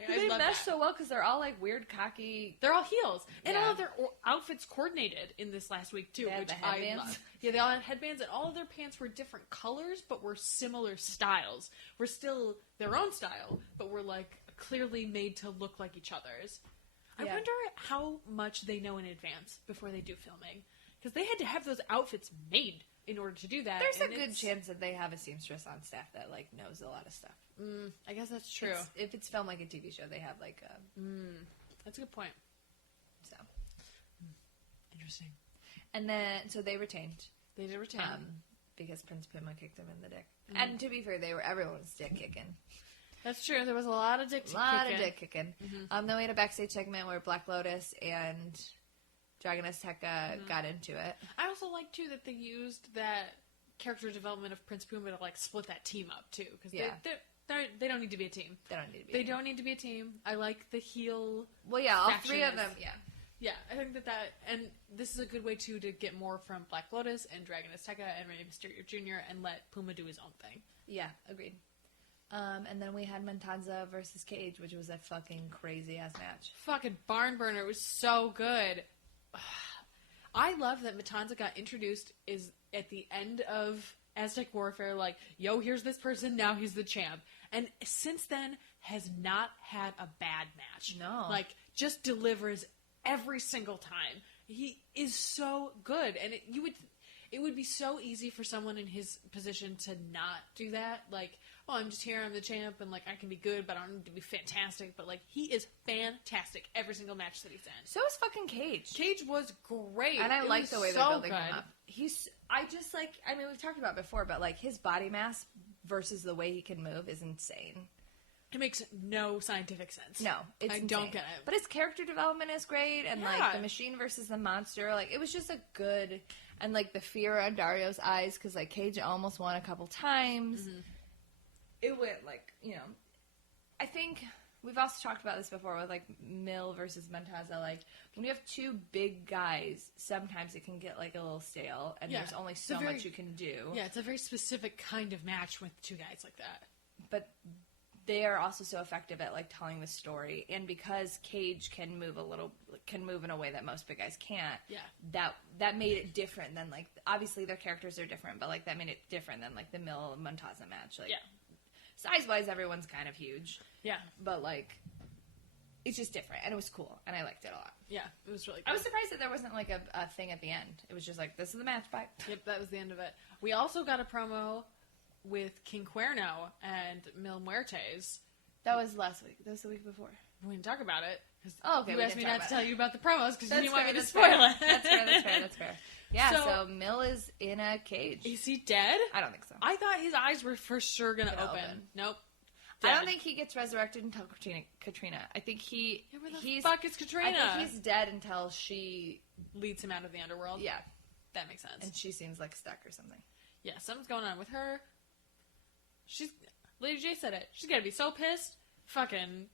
They mesh so well because they're all like weird, cocky. They're all heels, and all of their outfits coordinated in this last week too, which I love. Yeah, they all had headbands, and all of their pants were different colors, but were similar styles. Were still their own style, but were like clearly made to look like each other's. I wonder how much they know in advance before they do filming, because they had to have those outfits made in order to do that. There's a good chance that they have a seamstress on staff that like knows a lot of stuff. I guess that's true. If it's filmed like a TV show, they have like a... That's a good point. So. Interesting. And then, so they retained. They did retain. Because Prince Puma kicked him in the dick. And to be fair, everyone's dick kicking. That's true. There was a lot of dick kicking. Then we had a backstage segment where Black Lotus and Dragon Azteca got into it. I also like, too, that they used that character development of Prince Puma to, like, split that team up, too. Because they don't need to be a team. They don't need to be a team. I like the heel. Well, yeah, all three of them, yeah. Yeah, I think that and this is a good way, too, to get more from Black Lotus and Dragon Azteca and Rey Mysterio Jr. and let Puma do his own thing. Yeah, agreed. And then we had Matanza versus Cage, which was a fucking crazy-ass match. Fucking barn burner. It was so good. I love that Matanza got introduced is at the end of Aztec Warfare, like, yo, here's this person, now he's the champ. And since then, has not had a bad match. No. Like, just delivers every single time. He is so good. And it would be so easy for someone in his position to not do that. Like, oh, I'm just here, I'm the champ, and, like, I can be good, but I don't need to be fantastic. But, like, he is fantastic every single match that he's in. So is fucking Cage. Cage was great. And I like the way they're building him good. up. We've talked about it before, but, like, his body mass versus the way he can move is insane. It makes no scientific sense. No, it's I insane. don't get it. But his character development is great, and, like, the machine versus the monster, like, it was just a good... And, like, the fear on Dario's eyes, because, like, Cage almost won a couple times. Mm-hmm. It went, like, you know... I think we've also talked about this before with, like, Mill versus Montaza. Like, when you have two big guys, sometimes it can get, like, a little stale, and there's only so much you can do. Yeah, it's a very specific kind of match with two guys like that. But they are also so effective at, like, telling the story, and because Cage can move in a way that most big guys can't, that made it different than, like, obviously their characters are different, but, like, that made it different than, like, the Mill Montaza match. Like, size-wise, everyone's kind of huge. Yeah. But, like, it's just different, and it was cool, and I liked it a lot. Yeah, it was really good. I was surprised that there wasn't, like, a thing at the end. It was just like, this is the match, bye. Yep, that was the end of it. We also got a promo with King Cuerno and Mil Muertes. That was last week. That was the week before. We didn't talk about it. Okay, you asked me not to tell you about the promos because you didn't want me to spoil it. That's fair. Yeah, so Mill is in a cage. Is he dead? I don't think so. I thought his eyes were for sure going to open. Nope. Dead. I don't think he gets resurrected until Katrina. I think he... Yeah, where the fuck is Katrina? I think he's dead until she... leads him out of the underworld? Yeah. That makes sense. And she seems, like, stuck or something. Yeah, something's going on with her. Lady J said it. She's got to be so pissed. Fucking...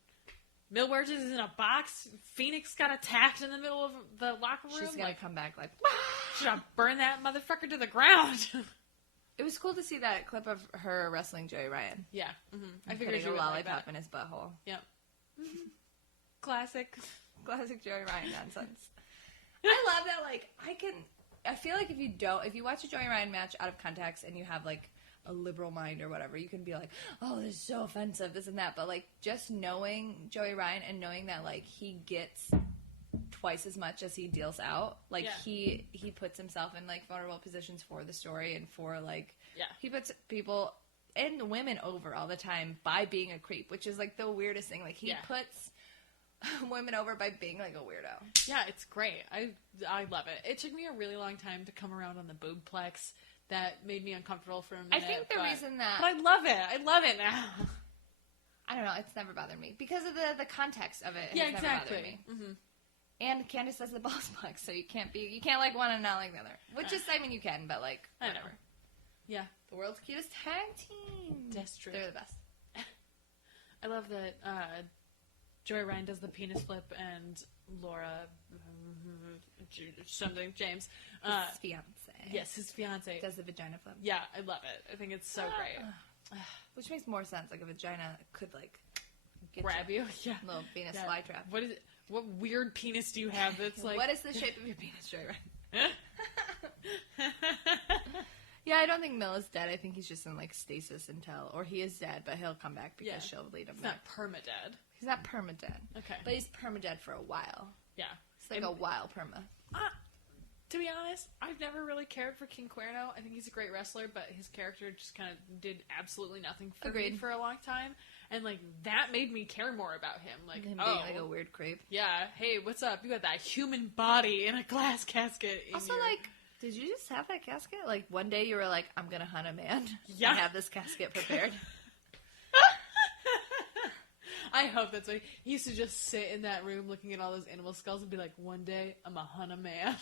Mil Muertes is in a box. Phoenix got attacked in the middle of the locker room. She's going to come back like... Should I burn that motherfucker to the ground? It was cool to see that clip of her wrestling Joey Ryan. Yeah. Mm-hmm. I figured you would lollipop like in his butthole. Yep. Classic Joey Ryan nonsense. I love that, like, I feel like if you watch a Joey Ryan match out of context and you have, like, a liberal mind or whatever, you can be like, oh, this is so offensive, this and that. But, like, just knowing Joey Ryan and knowing that, like, he gets twice as much as he deals out. Like, he puts himself in, like, vulnerable positions for the story and for, like, he puts people and women over all the time by being a creep, which is, like, the weirdest thing. Like, he puts women over by being, like, a weirdo. Yeah, it's great. I love it. It took me a really long time to come around on the boobplex. That made me uncomfortable for a minute. I think the reason that... But I love it. I love it now. I don't know. It's never bothered me. Because of the context of it. Yeah, exactly. Never bothered me. Mm-hmm. And Candace does the balls plex, so you can't like one and not like the other. Which is, I mean, you can, but, like, whatever. Yeah. The world's cutest tag team. That's true. They're the best. I love that Joey Ryan does the penis flip and Laura... James. His fiance. Yes, his fiance. Does the vagina flip. Yeah, I love it. I think it's so great. Which makes more sense. Like, a vagina could, like, grab you. Yeah. Little penis fly trap. What is it? What weird penis do you have that's like... What is the shape of your penis, Joey Ryan? Yeah, I don't think Mill is dead. I think he's just in, like, stasis until... Or he is dead, but he'll come back because she'll lead him back. He's not perma-dead. He's not perma-dead. Okay. But he's perma-dead for a while. Yeah. It's like a while perma. To be honest, I've never really cared for King Cuerno. I think he's a great wrestler, but his character just kind of did absolutely nothing for me for a long time. And, like, that made me care more about him. Like, him being, like, a weird creep. Yeah, hey, what's up? You got that human body in a glass casket. Also, like, did you just have that casket? Like, one day you were like, I'm gonna hunt a man. Yeah. I have this casket prepared. I hope that's why he used to just sit in that room looking at all those animal skulls and be like, one day I'm a hunt a man.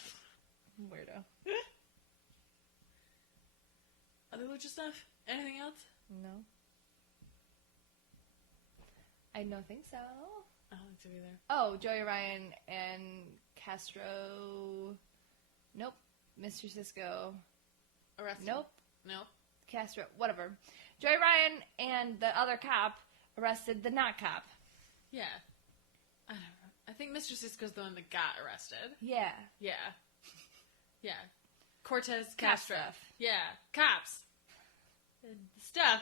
Weirdo. Other lucha stuff? Anything else? No. I don't think so. I don't think so either. Oh, Joey Ryan and Castro. Nope. Mr. Cisco. Arrested. Nope. Nope. Castro. Whatever. Joey Ryan and the other cop arrested the not cop. Yeah. I don't know. I think Mr. Cisco's the one that got arrested. Yeah. Yeah. Yeah. Cortez Castro. Yeah. Cops. Stuff.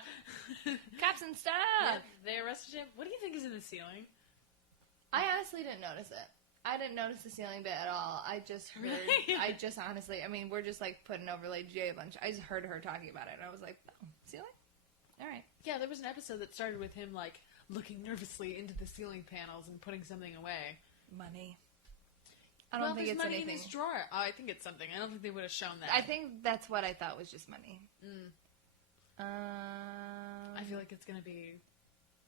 Caps and stuff. Yeah, they arrested him. What do you think is in the ceiling? I honestly didn't notice it. I didn't notice the ceiling bit at all. I just heard, I mean, we're just like putting over Lady J a bunch. I just heard her talking about it, and I was like, oh, ceiling? All right. Yeah, there was an episode that started with him, like, looking nervously into the ceiling panels and putting something away. Money. I don't think it's money anything. in his drawer. Oh, I think it's something. I don't think they would have shown that. I think that's what I thought was just money. I feel like it's going to be...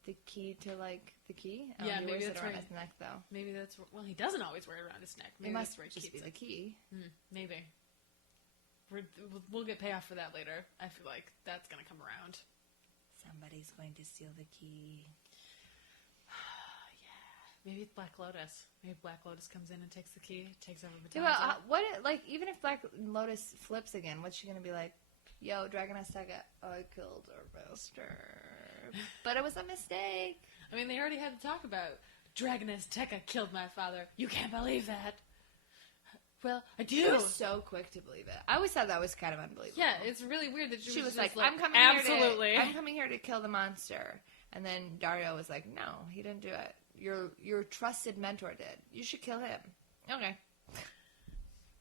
The key to, like, the key? Oh, Yeah, he maybe wears that's it around right. his neck, though. Maybe that's... Well, he doesn't always wear it around his neck. Maybe It must that's where he just be keeps the it. key. Maybe. We'll get payoff for that later. I feel like that's going to come around. Somebody's going to steal the key. Yeah. Maybe it's Black Lotus. Maybe Black Lotus comes in and takes the key, takes over Matanza. Yeah, well, even if Black Lotus flips again, what's she going to be like? Yo, Dragon Azteca, I killed our master. But it was a mistake. I mean, they already had to talk about Dragon Azteca killed my father. You can't believe that. Well, I do. She was so quick to believe it. I always thought that was kind of unbelievable. Yeah, it's really weird that she was just like, I'm coming here to kill the monster. And then Dario was like, no, he didn't do it. Your trusted mentor did. You should kill him. Okay.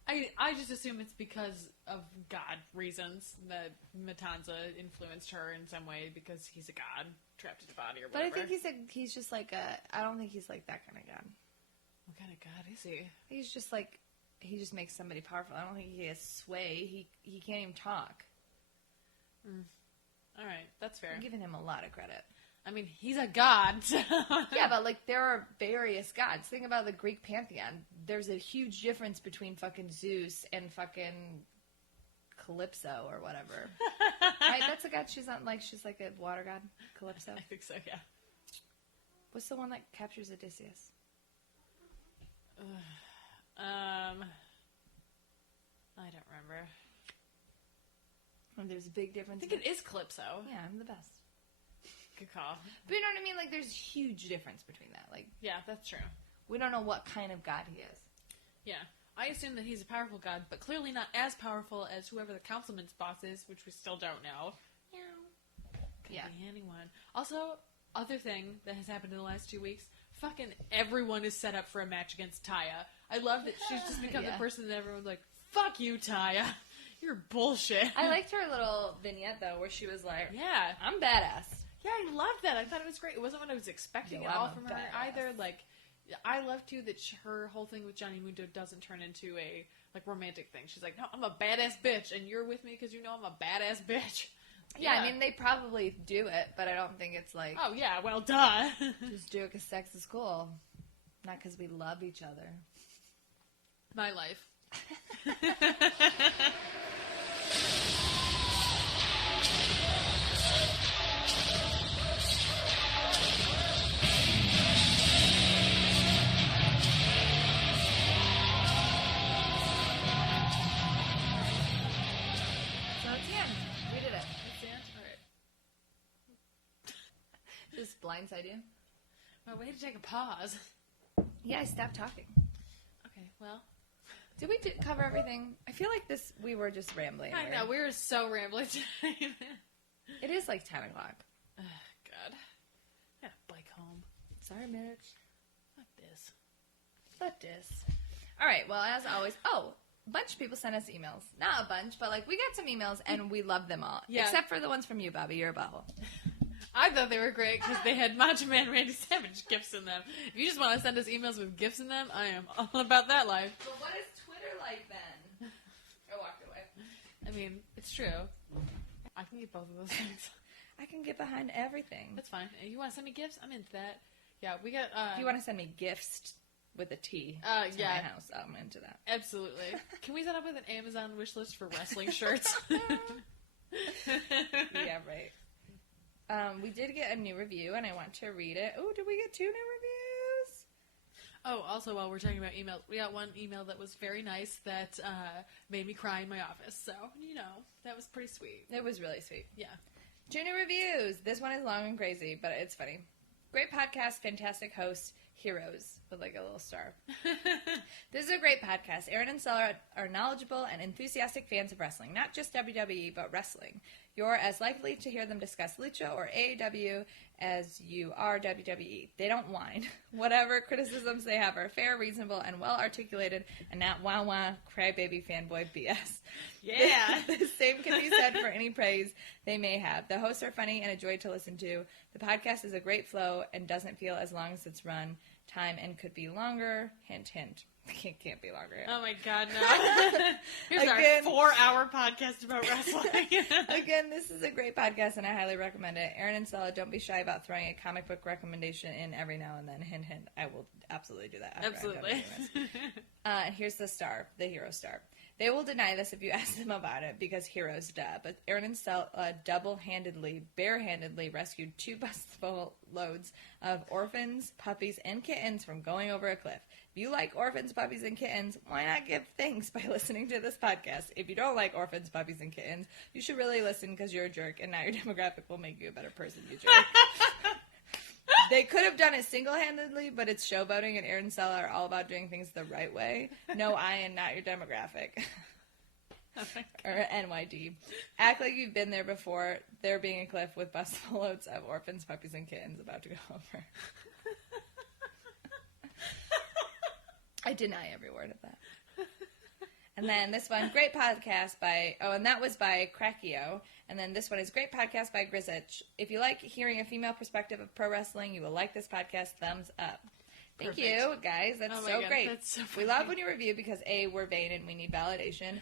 I just assume it's because of God reasons that Matanza influenced her in some way because he's a god trapped in a body or whatever. But I think he's just like I don't think he's like that kind of god. What kind of god is he? He's just like, he just makes somebody powerful. I don't think he has sway. He can't even talk. All right, that's fair. I'm giving him a lot of credit. I mean, he's a god. So. Yeah, but like there are various gods. Think about the Greek pantheon. There's a huge difference between fucking Zeus and fucking Calypso or whatever. Right? That's a god. She's like a water god. Calypso. I think so. Yeah. What's the one that captures Odysseus? I don't remember. And there's a big difference. I think it is Calypso. Yeah, I'm the best. Good call. But you know what I mean? Like, there's huge difference between that. Like, Yeah, that's true. we don't know what kind of god he is. Yeah. I assume that he's a powerful god, but clearly not as powerful as whoever the councilman's boss is, which we still don't know. Could be anyone. Also, other thing that has happened in the last 2 weeks, fucking everyone is set up for a match against Taya. I love that she's just become the person that everyone's like, fuck you, Taya. You're bullshit. I liked her little vignette, though, where she was like, Yeah. I'm badass. Yeah, I loved that. I thought it was great. It wasn't what I was expecting Yo, at all I'm a from her badass. either. Like, I love too that her whole thing with Johnny Mundo doesn't turn into a like romantic thing. She's like, no, I'm a badass bitch, and you're with me because you know I'm a badass bitch. Yeah, I mean, they probably do it, but I don't think it's like, Oh yeah, well, duh. just do it because sex is cool. Not because we love each other. My life. So it's the end. We did it. That's the end? All right. Just blindside you. Well, way to take a pause. Yeah, I stopped talking. Okay, well. Did we cover everything? I feel like we were just rambling. I know, we were so rambling today. It is like 10 o'clock. God. I gotta bike home. Sorry, Mitch. Fuck this. Fuck this. All right, well, as always, a bunch of people sent us emails. Not a bunch, but like we got some emails and we love them all. Yeah. Except for the ones from you, Bobby. You're a butthole. I thought they were great because they had Macho Man Randy Savage gifts in them. If you just want to send us emails with gifts in them, I am all about that life. But what is Twitter like then? I walked away. I mean, it's true. I can get both of those things. I can get behind everything. That's fine. If you want to send me gifts, I'm into that. Yeah, we got... If you want to send me gifts with a T to yeah. my house, I'm into that. Absolutely. Can we set up with an Amazon wish list for wrestling shirts? Yeah, right. We did get a new review, and I want to read it. Oh, did we get 2 new reviews? Oh, also, while we're talking about emails, we got one email that was very nice that made me cry in my office. So, you know, that was pretty sweet. It was really sweet. Yeah. 2 new reviews. This one is long and crazy, but it's funny. Great podcast, fantastic host. Heroes with like a little star. This is a great podcast. Erin and Stella are knowledgeable and enthusiastic fans of wrestling, not just WWE, but wrestling. You're as likely to hear them discuss Lucha or AEW as you are WWE. They don't whine. Whatever criticisms they have are fair, reasonable, and well articulated, and not wah-wah, crybaby fanboy BS. Yeah. The same can be said for any praise they may have. The hosts are funny and a joy to listen to. The podcast is a great flow and doesn't feel as long as its run time and could be longer. Hint, hint. Can't be longer. Oh my God, no. Here's Again, our 4-hour podcast about wrestling. Again, this is a great podcast and I highly recommend it. Erin and Stella, don't be shy about throwing a comic book recommendation in every now and then. Hint, hint. I will absolutely do that. Absolutely. And here's the star, the hero star. They will deny this if you ask them about it because heroes duh. But Erin and Stella double-handedly, barehandedly rescued 2 busful loads of orphans, puppies, and kittens from going over a cliff. If you like orphans, puppies, and kittens, why not give thanks by listening to this podcast? If you don't like orphans, puppies, and kittens, you should really listen because you're a jerk, and now your demographic will make you a better person, you jerk. They could have done it single-handedly, but it's showboating, and Erin and Stella are all about doing things the right way. No, I am not your demographic. Or NYD. Act like you've been there before, there being a cliff with busful loads of orphans, puppies, and kittens about to go over. I deny every word of that. And then this one, great podcast by, and that was by Crackio. And then this one is great podcast by Grizich. If you like hearing a female perspective of pro wrestling, you will like this podcast. Thumbs up. Thank you, guys. That's so great. That's so we love when you review because A, we're vain and we need validation.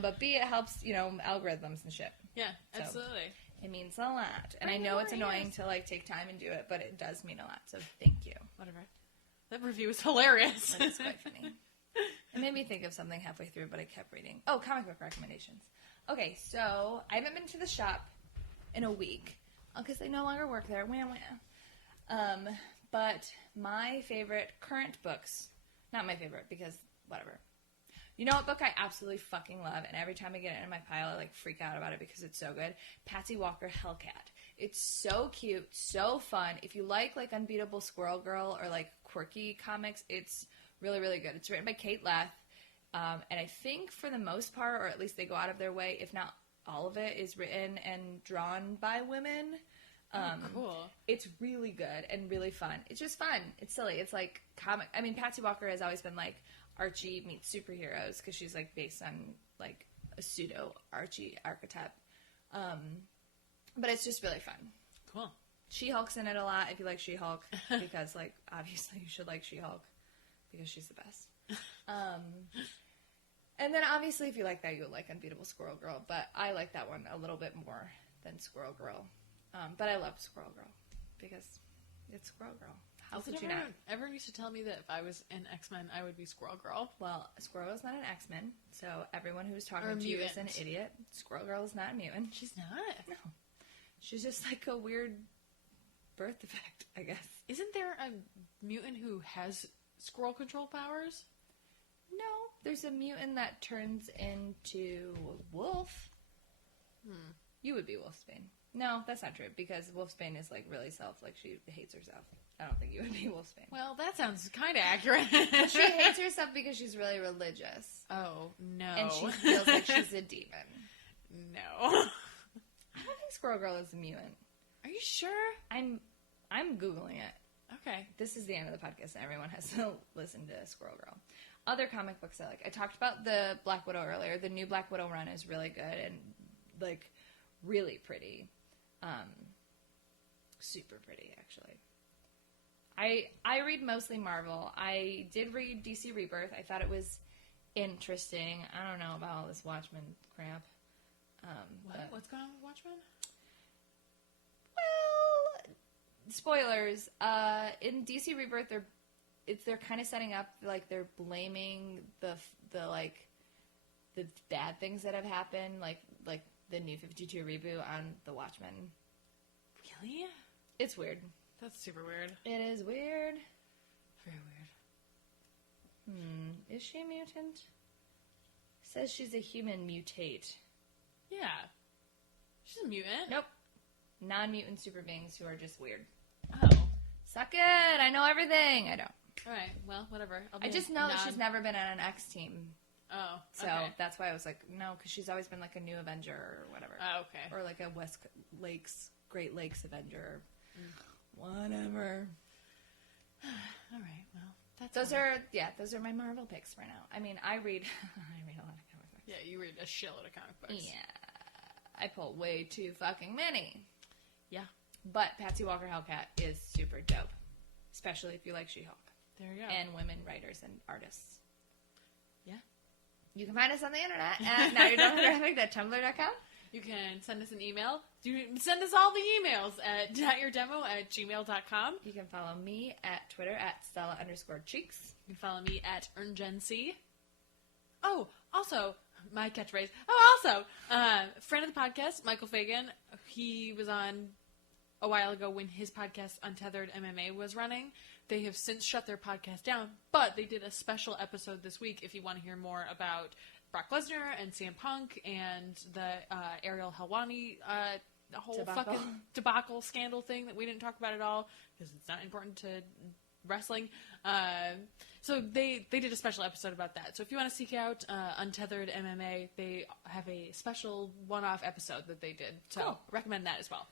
But B, it helps, algorithms and shit. Yeah, So, absolutely. It means a lot. And I know it's annoying to take time and do it, but it does mean a lot. So thank you. Whatever. That review was hilarious. That is quite funny. It made me think of something halfway through, but I kept reading. Oh, comic book recommendations. Okay, so I haven't been to the shop in a week because I no longer work there. Wham, wham. But my favorite current books, not my favorite because whatever. You know what book I absolutely fucking love, and every time I get it in my pile, I freak out about it because it's so good? Patsy Walker Hellcat. It's so cute, so fun. If you like Unbeatable Squirrel Girl or quirky comics, it's really, really good. It's written by Kate Leth, and I think for the most part, or at least they go out of their way, if not all of it, is written and drawn by women. Cool. It's really good and really fun. It's just fun. It's silly. It's comic. I mean, Patsy Walker has always been Archie meets superheroes because she's based on a pseudo Archie archetype. But it's just really fun. Cool. She-Hulk's in it a lot if you like She-Hulk because obviously you should like She-Hulk because she's the best. And then obviously if you like that, you'll like Unbeatable Squirrel Girl, but I like that one a little bit more than Squirrel Girl. But I love Squirrel Girl because it's Squirrel Girl. How could you not? Everyone used to tell me that if I was in X-Men, I would be Squirrel Girl. Well, Squirrel Girl is not an X-Men, so everyone who's talking to you is an idiot. Squirrel Girl is not a mutant. She's not? No. She's just a weird birth defect, I guess. Isn't there a mutant who has squirrel control powers? No. There's a mutant that turns into a wolf. You would be Wolfsbane. No, that's not true, because Wolfsbane is really she hates herself. I don't think you would be Wolfsbane. Well, that sounds kind of accurate. She hates herself because she's really religious. Oh, no. And she feels like she's a demon. No. I don't think Squirrel Girl is a mutant. Are you sure? I'm Googling it. Okay. This is the end of the podcast, and everyone has to listen to Squirrel Girl. Other comic books I like. I talked about the Black Widow earlier. The new Black Widow run is really good and, really pretty. Super pretty, actually. I read mostly Marvel. I did read DC Rebirth. I thought it was interesting. I don't know about all this Watchmen crap. What's going on with Watchmen? Well, spoilers. In DC Rebirth, they're kind of setting up they're blaming the bad things that have happened, like the New 52 reboot on the Watchmen. Really? It's weird. That's super weird. It is weird. Very weird. Is she a mutant? Says she's a human mutate. Yeah. She's a mutant. Nope. Non-mutant super beings who are just weird. Oh. Suck it. I know everything. I don't. All right. Well, whatever. I just know that she's never been on an X team. Oh, so that's why I was like, no, because she's always been like a new Avenger or whatever. Oh, okay. Or like a Great Lakes Avenger. Whatever. All right. Well, those are my Marvel picks for now. I mean, I read a lot of comic books. Yeah, you read a shitload of comic books. Yeah, I pull way too fucking many. Yeah, but Patsy Walker Hellcat is super dope, especially if you like She-Hulk. There you go. And women writers and artists. Yeah. You can find us on the internet at nowyourdemographic.tumblr.com. You can send us an email. You can send us all the emails at notyourdemo@gmail.com. You can follow me at Twitter at Stella_Cheeks. You can follow me at EarnGenC. Oh, also, my catchphrase. Oh, also, friend of the podcast, Michael Fagan. He was on a while ago when his podcast Untethered MMA was running. They have since shut their podcast down, but they did a special episode this week if you want to hear more about Brock Lesnar and CM Punk and the Ariel Helwani whole fucking debacle scandal thing that we didn't talk about at all because it's not important to wrestling. So they did a special episode about that. So if you want to seek out Untethered MMA, they have a special one-off episode that they did. So cool. Recommend that as well.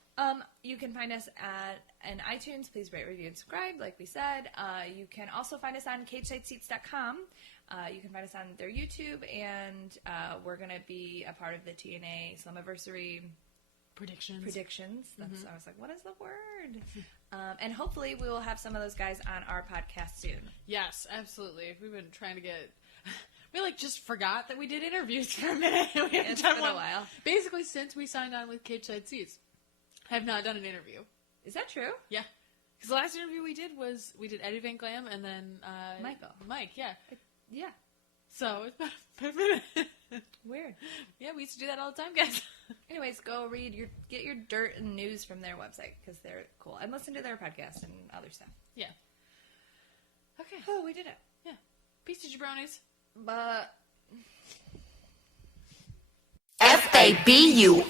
You can find us in iTunes. Please rate, review, and subscribe, like we said. You can also find us on CageSideSeats.com. You can find us on their YouTube, and we're going to be a part of the TNA Slammiversary predictions. That's I was like, what is the word? And hopefully we will have some of those guys on our podcast soon. Yes, absolutely. We've been trying to get... We just forgot that we did interviews for a minute. It's been a while. Basically, since we signed on with Cage Side Seats, I have not done an interview. Is that true? Yeah. Because the last interview we did was, we did Eddie Van Glam and then... Mike, yeah. Yeah. So, it's been a minute. Weird. Yeah, we used to do that all the time, guys. Anyways, go get your dirt and news from their website, because they're cool. And listen to their podcast and other stuff. Yeah. Okay. Oh, we did it. Yeah. Peace to jabronis. But... FABULOUS.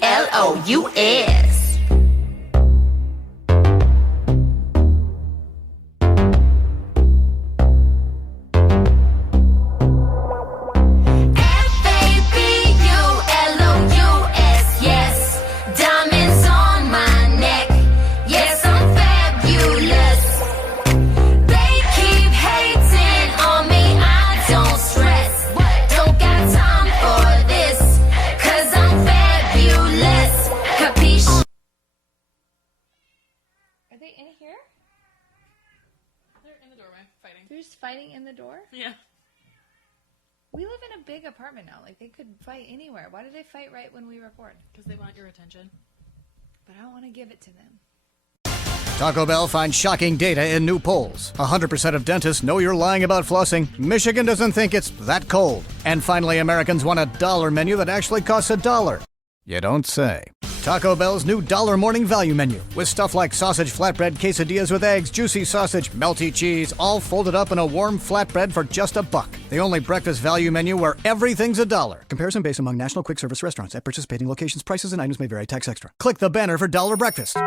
Fighting in the door? Yeah. We live in a big apartment now. They could fight anywhere. Why do they fight right when we record? Because they want your attention. But I don't want to give it to them. Taco Bell finds shocking data in new polls. 100% of dentists know you're lying about flossing. Michigan doesn't think it's that cold. And finally, Americans want a dollar menu that actually costs $1. You don't say. Taco Bell's new $1 morning value menu with stuff like sausage flatbread quesadillas with eggs, juicy sausage, melty cheese, all folded up in a warm flatbread for just $1. The only breakfast value menu where everything's $1. Comparison based among national quick service restaurants at participating locations. Prices and items may vary. Tax extra. Click the banner for $1 breakfast.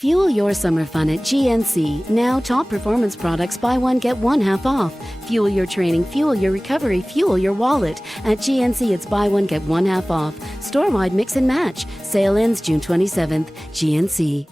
Fuel your summer fun at GNC. Now top performance products, buy one, get one half off. Fuel your training, fuel your recovery, fuel your wallet. At GNC, it's buy one, get one half off. Store-wide mix and match. Sale ends June 27th. GNC.